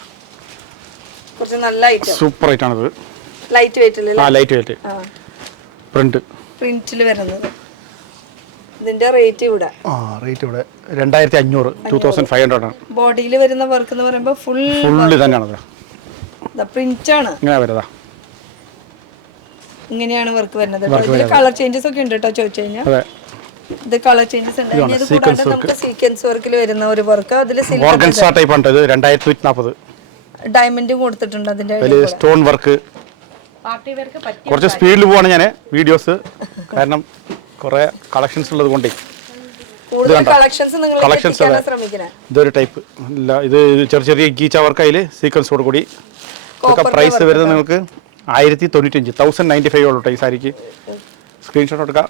കുറച്ച് നല്ല ഐറ്റം, സൂപ്പർ ആയിട്ടാണിത്. Light weight. ലൈറ്റ് വെയിറ്റ് പ്രിന്റിൽ വരുന്നത്. ഇതിന്റെ റേറ്റ് ഇവിടെ റേറ്റ് ഇവിടെ 2500, 2500 ആണ്. ബോഡിയിൽ വരുന്ന വർക്ക് എന്ന് പറയുമ്പോൾ ഫുള്ള് തന്നെയാണ്. പ്രിന്റ് ആണ്, ഇങ്ങനെ വരുന്നതാ, ഇങ്ങനെയാണ് വർക്ക് വരുന്നത്. ഇതിൽ കളർ ചേഞ്ചസ് ഒക്കെ ഉണ്ട് കേട്ടോ ചോദിച്ചു കഴിഞ്ഞാൽ. ഇത് കളർ ചേഞ്ചസ് ഉണ്ട്. ഇത് കൂടാതെ നമുക്ക് സീക്വൻസ് വർക്കിൽ വരുന്ന ഒരു വർക്ക്, അതിൽ ഓർഗൻസ ടൈപ്പ് ആണ്. ഇത് 2140. ഡയമണ്ട് കൊടുത്തിട്ടുണ്ട്. അതിന്റെ സ്റ്റോൺ വർക്ക്. കുറച്ച് സ്പീഡിൽ പോവാണ് ഞാൻ വീഡിയോസ്, കാരണം കുറെ കളക്ഷൻസ് ഉള്ളത് കൊണ്ടേ. ഇതൊരു ടൈപ്പ് ഇല്ല, ഇത് ചെറിയ ചെറിയ ഗീച്ച വർക്ക്, അതിൽ സീക്വൻസോട് കൂടി. ഇതൊക്കെ പ്രൈസ് വരുന്നത് നിങ്ങൾക്ക് 1095, 1095 ഉള്ളൂ ഈ സാരിക്ക്. സ്ക്രീൻഷോട്ട് എടുക്കാം,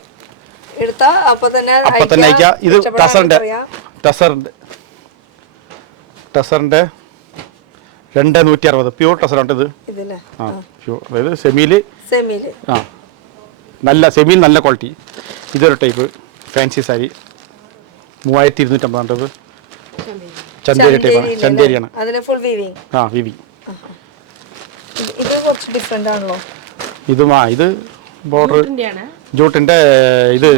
അപ്പൊ തന്നെ അയക്കാം. ഇത് ടസറിന്റെ 2160 പ്യൂർ ടസറാണ് ഇത്. പ്യൂർ, അതായത് സെമിയില് നല്ല സെമിയിൽ നല്ല ക്വാളിറ്റി. ഇതൊരു ടൈപ്പ് ഫാൻസി സാരി 3250. ചന്തേരി ടൈപ്പാണ്, ചന്തേരിയാണ്. വിവി. ഇത് ബോർഡർ ജൂട്ടിന്റെ ഇത്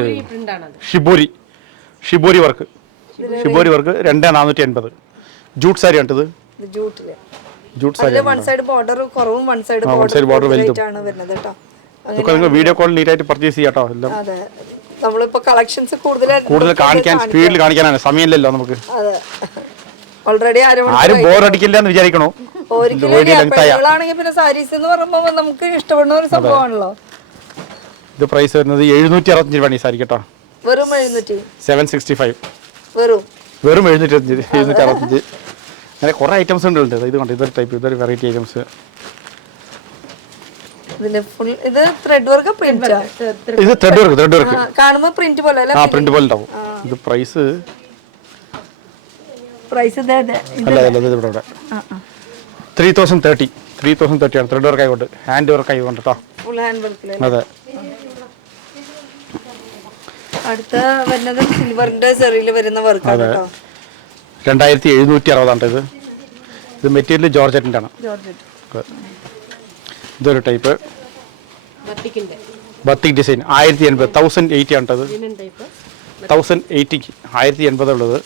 ഷിബോരി വർക്ക് 2480. ജൂട്ട് സാരി ആണ് ഇത്. ജൂട്ട് സാരി ബോർഡർ വലുതും. ഇതൊക്കെ നിങ്ങൾ വീഡിയോ കോൾ നീറ്റ് ആയിട്ട് പർച്ചേസ് ചെയ്യാട്ടോ. എല്ലാം നമ്മളിപ്പോ കളക്ഷൻസ് കൂടുതൽ കാണിക്കാൻ, സ്പീഡിൽ കാണിക്കാനാണ്, സമയമില്ലല്ലോ നമുക്ക്. ഓൾറെഡി ആരും ബോർ അടിക്കില്ല എന്ന് വിചാരിക്കണോ. പിന്നെ സാരീസ് എന്ന് പറയുമ്പോൾ നമുക്ക് ഇഷ്ടപ്പെടുന്ന ഒരു സംഭവമാണല്ലോ. ഇത് പ്രൈസ് വരുന്നത് 765 രൂപയാണ് ഈ സാരി കേട്ടോ. വെറും 765. വെറും 765. അങ്ങനെ കുറെ ഐറ്റംസ് ഉണ്ട്. ഇത് കണ്ടോ, ഇതൊരു ടൈപ്പ്, ഇതൊരു വെറൈറ്റി ഐറ്റംസ്. ഇത് ത്രെഡ് വർക്ക്, ഇത് ത്രെഡ് വർക്ക് കാണുമ്പോൾ പ്രിന്റ് പോലെ പ്രിന്റ് പോലെ ഉണ്ടാവും. ഇത് പ്രൈസ് അല്ല, ഇവിടെ 3030 ആണ്. ത്രെഡ് വർക്ക് ആയിക്കോട്ടെ, ഹാൻഡ് വർക്ക് ആയിക്കോട്ടെ കേട്ടോ. അതെ. അടുത്ത വരുന്നത് സിൽവറിന്റെ സെറിയിൽ വരുന്ന വർക്കാണ് കേട്ടോ. 2760 ആണ് ഇത്. ഇത് മെറ്റീരിയൽ ജോർജറ്റിന്റെ ആണ്. ഇതൊരു ടൈപ്പ് ബത്തിക് ഡിസൈൻ 1080, 1080 ആണ് ഇത്. 1080 1080 ഉള്ളത്.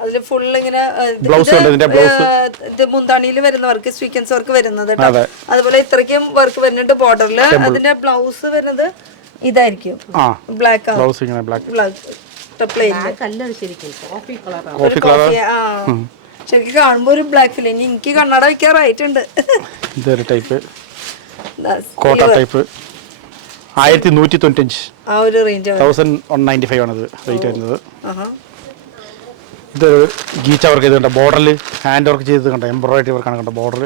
അതില് ഫുൾ ഇങ്ങനെ ബ്ലൗസ് ഉണ്ട്. ഇതിന്റെ ബ്ലൗസ് മുന്താണിയിൽ വരുന്ന വർക്ക്, സ്വീക്വൻസ് വർക്ക് വരുന്നത്. അതുപോലെ ഇത്രയ്ക്കും വർക്ക് വരുന്നുണ്ട് ബോർഡറിൽ. അതിന്റെ ബ്ലൗസ് വരുന്നത് ഇതായിരിക്കും, ബ്ലാക്ക് ബ്ലൗസ്, ഇങ്ങനെ ബ്ലാക്ക് കോഫി കളർ. ശരിക്കും കാണുമ്പോ ഒരു ബ്ലാക്ക് ഫിൽ. എനിക്ക് കണ്ണട വെക്കാറായിട്ടുണ്ട്. ഇതൊരു ടൈപ്പ് കോട്ട ടൈപ്പ് 1195. ആ ഒരു റേഞ്ച് 1195 ആണ് ഇത് റേറ്റ് വരുന്നത്. ഇതൊരു ഗീച്ച വർക്ക് ചെയ്തിട്ടുണ്ട്, ബോർഡറിൽ ഹാൻഡ് വർക്ക് ചെയ്ത് കണ്ടോ, എംബ്രോയിഡറി വർക്കാണ് കണ്ടോ. ബോർഡർ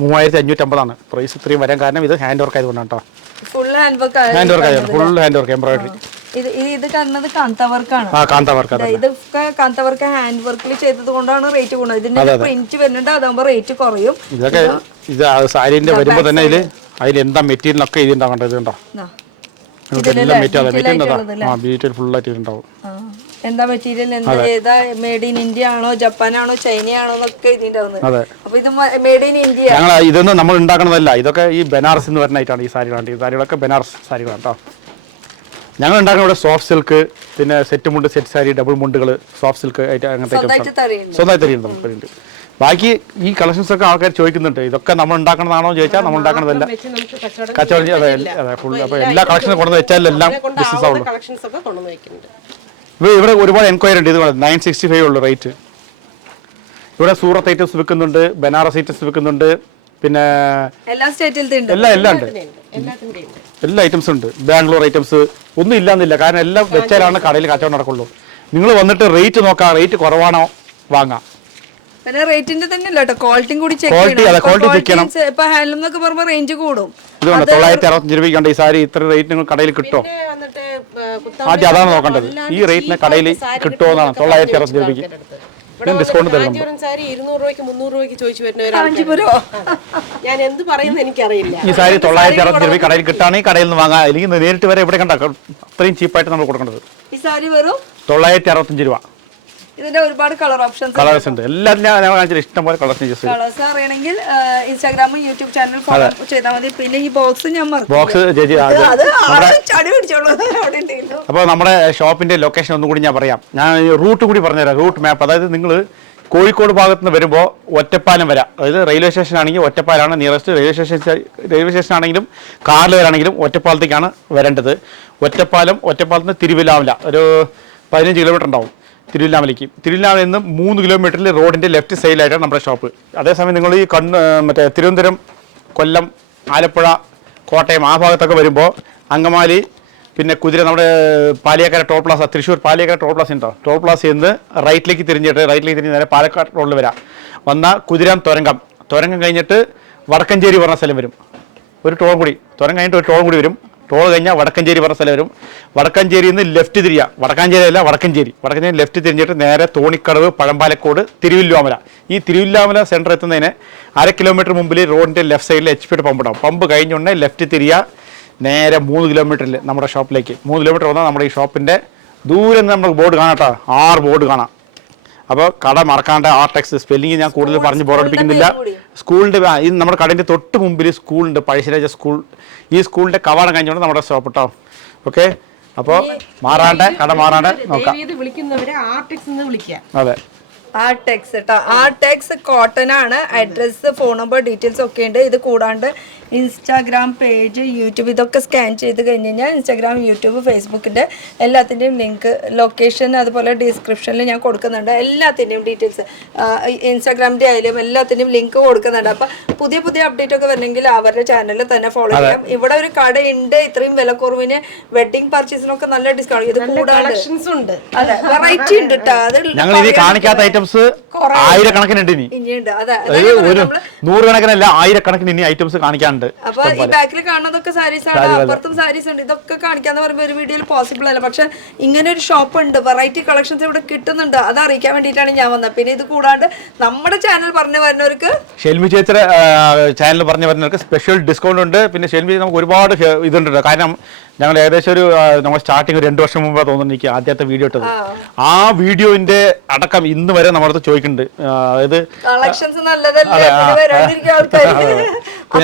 3550 ആണ്. പ്രൈസ് ഇത്രയും വരാൻ കാരണം ഇത് ഹാൻഡ് വർക്ക് ആയതുകൊണ്ടാണ് കേട്ടോ. Full hand work embroidery. ഇത് കാണുന്നത് കാന്ത വർക്കാണ്. ഇതൊക്കെ കാന്ത വർക്ക് ഹാൻഡ് വർക്കിൽ ചെയ്തത് കൊണ്ടാണ് റേറ്റ് കൂടുന്നത്. ഇതിന്റെ പ്രിന്റ് വരുന്നുണ്ട്, അതാകുമ്പോൾ റേറ്റ് കുറയും. ഇതൊക്കെ ഇത് സാരിന്റെ വരുമ്പോ തന്നെ അതിൽ എന്താ മെറ്റീരിയൽ ഒക്കെ ഇതിണ്ടാവേണ്ടത് കണ്ടോ. മെറ്റീരിയൽ ഫുൾ ആയിട്ട് ഉണ്ടാവും. എന്താ മെറ്റീരിയൽ, ഏതാ മെയ്ഡ് ഇൻ ഇന്ത്യ ആണോ ജപ്പാനാണോ ചൈനയാണോ എന്നൊക്കെ ഇതിണ്ടാവുന്നത്. അപ്പൊ ഇത് മെയ്ഡ് ഇൻ ഇന്ത്യ. ഇതൊന്നും നമ്മൾ ഉണ്ടാക്കണതല്ല, ഇതൊക്കെ ഈ ബനാറസ് എന്ന് പറഞ്ഞിട്ടാണ് ഈ സാരികളാണ്. ഈ സാരികളൊക്കെ ബനാറസ് സാരികളാണ് കേട്ടോ. ഞങ്ങൾ ഉണ്ടാക്കുന്ന ഇവിടെ സോഫ്റ്റ് സിൽക്ക്, പിന്നെ സെറ്റ് മുണ്ട്, സെറ്റ് സാരി, ഡബിൾ മുണ്ടുകൾ, സോഫ്റ്റ് സിൽക്ക് ആയിട്ട് അങ്ങനത്തെ സ്വന്തമായി തരുന്നുണ്ട് നമുക്കുണ്ട്. ബാക്കി ഈ കളക്ഷൻസ് ഒക്കെ ആൾക്കാർ ചോദിക്കുന്നുണ്ട്, ഇതൊക്കെ നമ്മൾ ഉണ്ടാക്കണതാണോ ചോദിച്ചാൽ നമ്മൾ ഉണ്ടാക്കണതല്ല, കച്ചവടം. അതെ അതെ ഫുൾ. അപ്പോൾ എല്ലാ കളക്ഷനും കൊണ്ടു വെച്ചാൽ എല്ലാം ബിസിനസ് ആവുള്ളൂ. ഇവിടെ ഒരുപാട് എൻക്വയറി ഉണ്ട്. ഇത് 965 ഉള്ളു റേറ്റ്. ഇവിടെ സൂറത്ത് ഐറ്റംസ് വിൽക്കുന്നുണ്ട്, ബനാറസ് ഐറ്റംസ് വിൽക്കുന്നുണ്ട്, പിന്നെ എല്ലാം ഉണ്ട്. എല്ലാ ഐറ്റംസും ഉണ്ട്. ബാംഗ്ലൂർ ഐറ്റംസ് ഒന്നും ഇല്ലാന്നില്ല, കാരണം എല്ലാം വെച്ചാലാണ് കടയിൽ കച്ചവടം നടക്കുള്ളൂ. നിങ്ങൾ വന്നിട്ട് റേറ്റ് നോക്കാം, റേറ്റ് കുറവാണോ വാങ്ങാം. പിന്നെ റേറ്റിന്റെ തന്നെ അല്ല കേട്ടോ, ക്വാളിറ്റിയും കൂടി ചെക്ക് ചെയ്യണം. ഇപ്പൊ ഹാൻഡ്ലൂം എന്നൊക്കെ പറയുമ്പോൾ റേഞ്ച് കൂടും. ഇത് 965 രൂപയ്ക്ക് ഈ സാരി ഇത്ര റേറ്റ് നിങ്ങൾ കടയിൽ കിട്ടുമോ? ആദ്യം അതാണ് നോക്കേണ്ടത്. ഈ റേറ്റിന് കടയിൽ കിട്ടുമോ എന്നാണ്. 965 രൂപയ്ക്ക് ഡിസ്കൗണ്ട് തരുന്നുണ്ട്. കാഞ്ചീപുരം സാരി 200 രൂപയ്ക്ക് 300 രൂപയ്ക്ക് ചോദിച്ചു വരുന്ന കാഞ്ചീപുരോ? ഞാൻ എന്ത് പറയുന്നത് എനിക്കറിയില്ല. ഈ സാരി 960 രൂപ കടയിൽ കിട്ടുകയാണെങ്കിൽ കടയിൽ നിന്ന് വാങ്ങാം, അല്ലെങ്കിൽ നേരിട്ട് വരെ ഇവിടെ കണ്ട അത്രയും ചീപ്പായിട്ട് നമ്മൾ കൊടുക്കേണ്ടത്. ഈ സാരി വെറും 965 രൂപ. ഇതിന്റെ ഒരുപാട് കളർ ഓപ്ഷൻസ് കളേഴ്സ് ഉണ്ട്, എല്ലാത്തിനും ഞാൻ കാണിച്ചിട്ട് ഇഷ്ടംപോലെ കളേഴ്സ്. കളേഴ്സ് അറിയണമെങ്കിൽ ഇൻസ്റ്റാഗ്രാമും യൂട്യൂബ് ചാനൽ ഫോളോ ചെയ്താൽ മതി. പിന്നെ ഈ ബോക്സ് ഞാൻ ബോക്സ് ചേച്ചി ചടി പിടിച്ചോളൂ അവിടെ ഉണ്ടല്ലോ. അപ്പോൾ നമ്മുടെ ഷോപ്പിന്റെ ലൊക്കേഷൻ ഒന്നും കൂടി ഞാൻ പറയാം. ഞാൻ റൂട്ട് കൂടി പറഞ്ഞുതരാം, റൂട്ട് മാപ്പ്. അതായത് നിങ്ങൾ കോഴിക്കോട് ഭാഗത്ത് നിന്ന് വരുമ്പോൾ ഒറ്റപ്പാലം വരാം. അതായത് റെയിൽവേ സ്റ്റേഷൻ ആണെങ്കിൽ ഒറ്റപ്പാലാണ് നിയറസ്റ്റ്. റെയിൽവേ സ്റ്റേഷൻ ആണെങ്കിലും കാറിൽ വരാണെങ്കിലും ഒറ്റപ്പാലത്തേക്കാണ് വരേണ്ടത്. ഒറ്റപ്പാലത്ത് നിന്ന് തിരുവില്ലാമല ഒരു 15 കിലോമീറ്റർ ഉണ്ടാവും തിരുവില്ലാമലയ്ക്ക്. തിരുവില്ലാമലയിൽ നിന്ന് 3 കിലോമീറ്ററിൽ റോഡിൻ്റെ ലെഫ്റ്റ് സൈഡിലായിട്ടാണ് നമ്മുടെ ഷോപ്പ്. അതേസമയം നിങ്ങൾ ഈ മറ്റേ തിരുവനന്തപുരം, കൊല്ലം, ആലപ്പുഴ, കോട്ടയം ആ ഭാഗത്തൊക്കെ വരുമ്പോൾ അങ്കമാലി, പിന്നെ കുതിര, നമ്മുടെ Paliyekkara toll plaza, Thrissur Paliyekkara toll plaza ഉണ്ടോ, ടോൾ പ്ലാസയിൽ നിന്ന് റൈറ്റിലേക്ക് തിരിഞ്ഞ് നേരെ പാലക്കാട് റോഡിൽ വരാം. വന്നാൽ കുതിരാൻ തുരങ്കം കഴിഞ്ഞിട്ട് വടക്കഞ്ചേരി പറഞ്ഞ സ്ഥലം വരും. ഒരു ടോൾ കൂടി തുരങ്കം കഴിഞ്ഞിട്ട് ഒരു ടോൾ കൂടി വരും. ടോൾ കഴിഞ്ഞാൽ വടക്കഞ്ചേരി പറഞ്ഞ സ്ഥലം വരും. വടക്കഞ്ചേരിയിൽ നിന്ന് ലെഫ്റ്റ് തിരിയുക, വടക്കഞ്ചേരി ലെഫ്റ്റ് തിരിഞ്ഞിട്ട് നേരെ തോണിക്കടവ്, പഴമ്പാലക്കോട്, തിരുവില്ലാമല. ഈ തിരുവില്ലാമല സെൻറ്റർ എത്തുന്നതിന് 1/2 കിലോമീറ്റർ മുമ്പിൽ റോഡിൻ്റെ ലെഫ്റ്റ് സൈഡിൽ HP പമ്പ് ഉണ്ടാവും. പമ്പ് കഴിഞ്ഞുകൊണ്ട് ലെഫ്റ്റ് തിരിയുക, നേരെ 3 കിലോമീറ്ററിൽ നമ്മുടെ ഷോപ്പിലേക്ക്. 3 കിലോമീറ്റർ വന്നാൽ നമ്മുടെ ഈ ഷോപ്പിൻ്റെ ദൂരെ നിന്ന് നമുക്ക് ബോർഡ് കാണാം കേട്ടോ, 6 ബോർഡ് കാണാം. അപ്പോൾ കട മറക്കാണ്ട് ആർടെക്സ്. സ്പെല്ലിങ് ഞാൻ കൂടുതൽ പറഞ്ഞ് ബോറടിപ്പിക്കുന്നില്ല. സ്കൂളിൻ്റെ ഈ നമ്മുടെ കടൻ്റെ തൊട്ട് മുമ്പിൽ സ്കൂളുണ്ട്, പഴശ്ശിരാജ സ്കൂൾ. ഈ സ്കൂളിൻ്റെ കവാടം കഴിഞ്ഞുകൊണ്ട് നമ്മുടെ ഷോപ്പ് കേട്ടോ. ഓക്കെ, അപ്പോൾ കട മാറാണ്ട് നോക്കാം. വിളിക്കുന്നവരെ ആർടെക്സ് എന്ന് വിളിക്കാം. അതെ, ആർടെക്സ് കേട്ടോ. ആർടെക്സ് കോട്ടൺ ആണ്. അഡ്രസ്സ്, ഫോൺ നമ്പർ, ഡീറ്റെയിൽസ് ഒക്കെ ഉണ്ട്. ഇത് കൂടാണ്ട് ഇൻസ്റ്റാഗ്രാം പേജ്, യൂട്യൂബ് ഇതൊക്കെ സ്കാൻ ചെയ്ത് കഴിഞ്ഞ് കഴിഞ്ഞാൽ ഇൻസ്റ്റാഗ്രാം, യൂട്യൂബ്, ഫേസ്ബുക്കിൻ്റെ എല്ലാത്തിൻ്റെയും ലിങ്ക്, ലൊക്കേഷൻ, അതുപോലെ ഡിസ്ക്രിപ്ഷനിൽ ഞാൻ കൊടുക്കുന്നുണ്ട്. എല്ലാത്തിൻ്റെയും ഡീറ്റെയിൽസ് ഇൻസ്റ്റാഗ്രാമിൻ്റെ ആയാലും എല്ലാത്തിൻ്റെയും ലിങ്ക് കൊടുക്കുന്നുണ്ട്. അപ്പം പുതിയ അപ്ഡേറ്റ് ഒക്കെ വരണമെങ്കിൽ അവരുടെ ചാനലിൽ തന്നെ ഫോളോ ചെയ്യാം. ഇവിടെ ഒരു കടയുണ്ട് ഇത്രയും വിലക്കുറവിന്, വെഡിങ് പർച്ചേസിനൊക്കെ നല്ല ഡിസ്കൗണ്ട്. ഇത് കൂടാണ്ട് അതെ വെറൈറ്റി ഉണ്ട് കേട്ടോ. അത് ഞങ്ങൾ ഇനി കാണിക്കാത്ത ഐറ്റംസ് ആയിരക്കണക്കിനുണ്ട് ഇനിയുണ്ട്. അതെ, ഒരു 100 കണക്കിനല്ല, 1000 ഇനി ഐറ്റംസ് കാണിക്കാനുണ്ട്. അപ്പൊ ഈ ബാക്കിൽ കാണുന്നതൊക്കെ സാരീസ് ആണ്, അപ്പുറത്തും സാരീസ് ഉണ്ട്. ഇതൊക്കെ കാണിക്കാന്ന് പറയുമ്പോൾ ഒരു വീഡിയോയിൽ പോസിബിൾ അല്ല. പക്ഷെ ഇങ്ങനെ ഒരു ഷോപ്പ് ഉണ്ട്, വെറൈറ്റി കളക്ഷൻസ് ഇവിടെ കിട്ടുന്നുണ്ട്. അത് അറിയിക്കാൻ വേണ്ടിയിട്ടാണ് ഞാൻ വന്നത്. പിന്നെ ഇത് കൂടാണ്ട് നമ്മുടെ ചാനൽ പറഞ്ഞു വരുന്നവർക്ക്, ഷെൽമി ചേച്ചിയുടെ ചാനൽ പറഞ്ഞു വരുന്നവർക്ക് സ്പെഷ്യൽ ഡിസ്കൗണ്ട് ഉണ്ട്. പിന്നെ ഷെൽമി നമുക്ക് ഒരുപാട് ഇതുണ്ട്. കാരണം ഞങ്ങൾ ഏകദേശം നമ്മൾ സ്റ്റാർട്ടിങ് 2 വർഷം മുമ്പ് തോന്നുന്നു എനിക്ക് ആദ്യത്തെ വീഡിയോ ഇട്ടത്. ആ വീഡിയോന്റെ അടക്കം ഇന്ന് വരെ നമ്മുടെ അടുത്ത് ചോദിക്കുന്നുണ്ട്. അതായത് കളക്ഷൻസ് നല്ലതല്ലേ,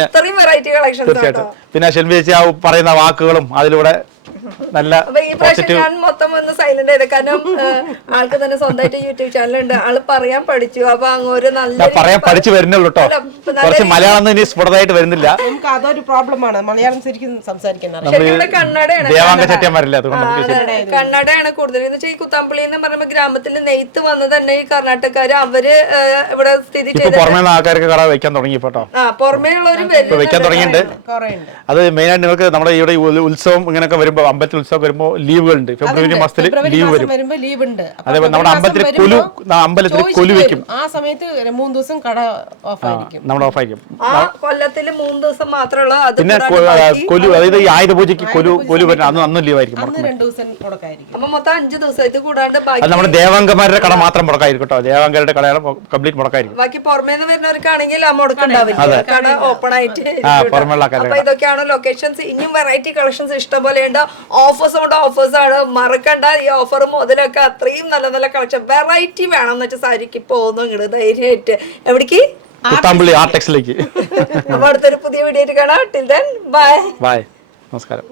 അത്രയും വെറൈറ്റി കളക്ഷൻസ്. തീർച്ചയായിട്ടും. പിന്നെ ഷെൽമി ചേച്ചി ആ പറയുന്ന വാക്കുകളും അതിലൂടെ നല്ല ഞാൻ മൊത്തം ഒന്ന് സൈലന്റ് ചെയ്ത. കാരണം ആൾക്ക് തന്നെ സ്വന്തമായിട്ട് യൂട്യൂബ് ചാനൽ ഉണ്ട്. ആള് പറയാൻ പഠിച്ചു. അപ്പൊ അങ്ങോട്ട് നല്ല പറയാൻ പഠിച്ചു വരുന്നുള്ളൂ കേട്ടോ. കുറച്ച് മലയാളം ഇനി സ്ഫുടതായിട്ട് വരുന്നില്ല. നമുക്ക് അതൊരു പ്രോബ്ലമാണ്, മലയാളം ശരിക്കും സംസാരിക്കുന്നത്. കന്നഡയാണ്, ദേവാംഗ ചെട്ടിയന്മാരില്ല, കന്നഡയാണ് കൂടുതൽ. എന്ന് വെച്ചാൽ ഈ കുത്താമ്പള്ളി എന്ന് പറയുമ്പോൾ ഗ്രാമത്തിൽ നെയ്ത്ത് വന്ന് തന്നെ ഈ കർണാടകക്കാര് അവര് ഇവിടെ സ്ഥിതി ചെയ്ത് പുറമേ ആൾക്കാർക്ക് കട വെക്കാൻ തുടങ്ങി കേട്ടോ. പുറമേ ഉള്ളവരും വെക്കാൻ തുടങ്ങിയിട്ടുണ്ട്. അത് മെയിനായിട്ട് നിങ്ങൾക്ക് നമ്മുടെ ഇവിടെ ഉത്സവം ഇങ്ങനെയൊക്കെ വരുമ്പോൾ, അമ്പലത്തിൽ ഉത്സവം വരുമ്പോൾ ലീവുകളുണ്ട്. ഫെബ്രുവരി മാസത്തിൽ ലീവ് വരും. അതേപോലെ നമ്മുടെ അമ്പലത്തിൽ കൊലു വെക്കും. ആ സമയത്ത് 3 ദിവസം കട ഓഫ് ആയിരിക്കും, നമ്മുടെ ഓഫ് ആയിരിക്കും. കൊല്ലത്തിൽ 3 ദിവസം മാത്രമേ. പിന്നെ കൊലു, അതായത് ഈ ആയുധ പൂജയ്ക്ക് കൊലു വരുന്ന അന്ന് ലീവ് ആയിരിക്കും. 2 ദിവസം മുടക്കായിരിക്കും. അപ്പൊ മൊത്തം 5 ദിവസം. ഇത് കൂടാണ്ട് അത് നമ്മുടെ ദേവാംഗമാരുടെ കട മാത്രം മുടക്കായിരിക്കും കേട്ടോ. ദേവാംഗരുടെ കടയാണ് കംപ്ലീറ്റ് മുടക്കായിരിക്കും. ബാക്കി പുറമേന്ന് വരുന്നവർക്കാണെങ്കിൽ ആ മുടക്കുണ്ടാവില്ല, കട ഓപ്പൺ ആയിട്ട്. അപ്പൊ ഇതൊക്കെയാണ് ലൊക്കേഷൻസ്. ഇനിയും വെറൈറ്റി കളക്ഷൻസ് ഇഷ്ടംപോലെ ഉണ്ട്. ഓഫേഴ്സ് കൊണ്ട് ഓഫേഴ്സ് ആണ്, മറക്കണ്ട. ഈ ഓഫർ മുതലൊക്കെ അത്രയും നല്ല നല്ല കളക്ഷൻ. വെറൈറ്റി വേണം എന്ന് വെച്ചാൽ സാരിക്ക് പോകുന്നു ഇങ്ങോട്ട് ധൈര്യമായിട്ട്. എവിടേക്ക്? കുത്താമ്പള്ളി ആർടെക്സിലേക്ക്. അപ്പൊ അടുത്തൊരു പുതിയ വീഡിയോ കാണാം. Till then bye. ബൈ, നമസ്കാരം.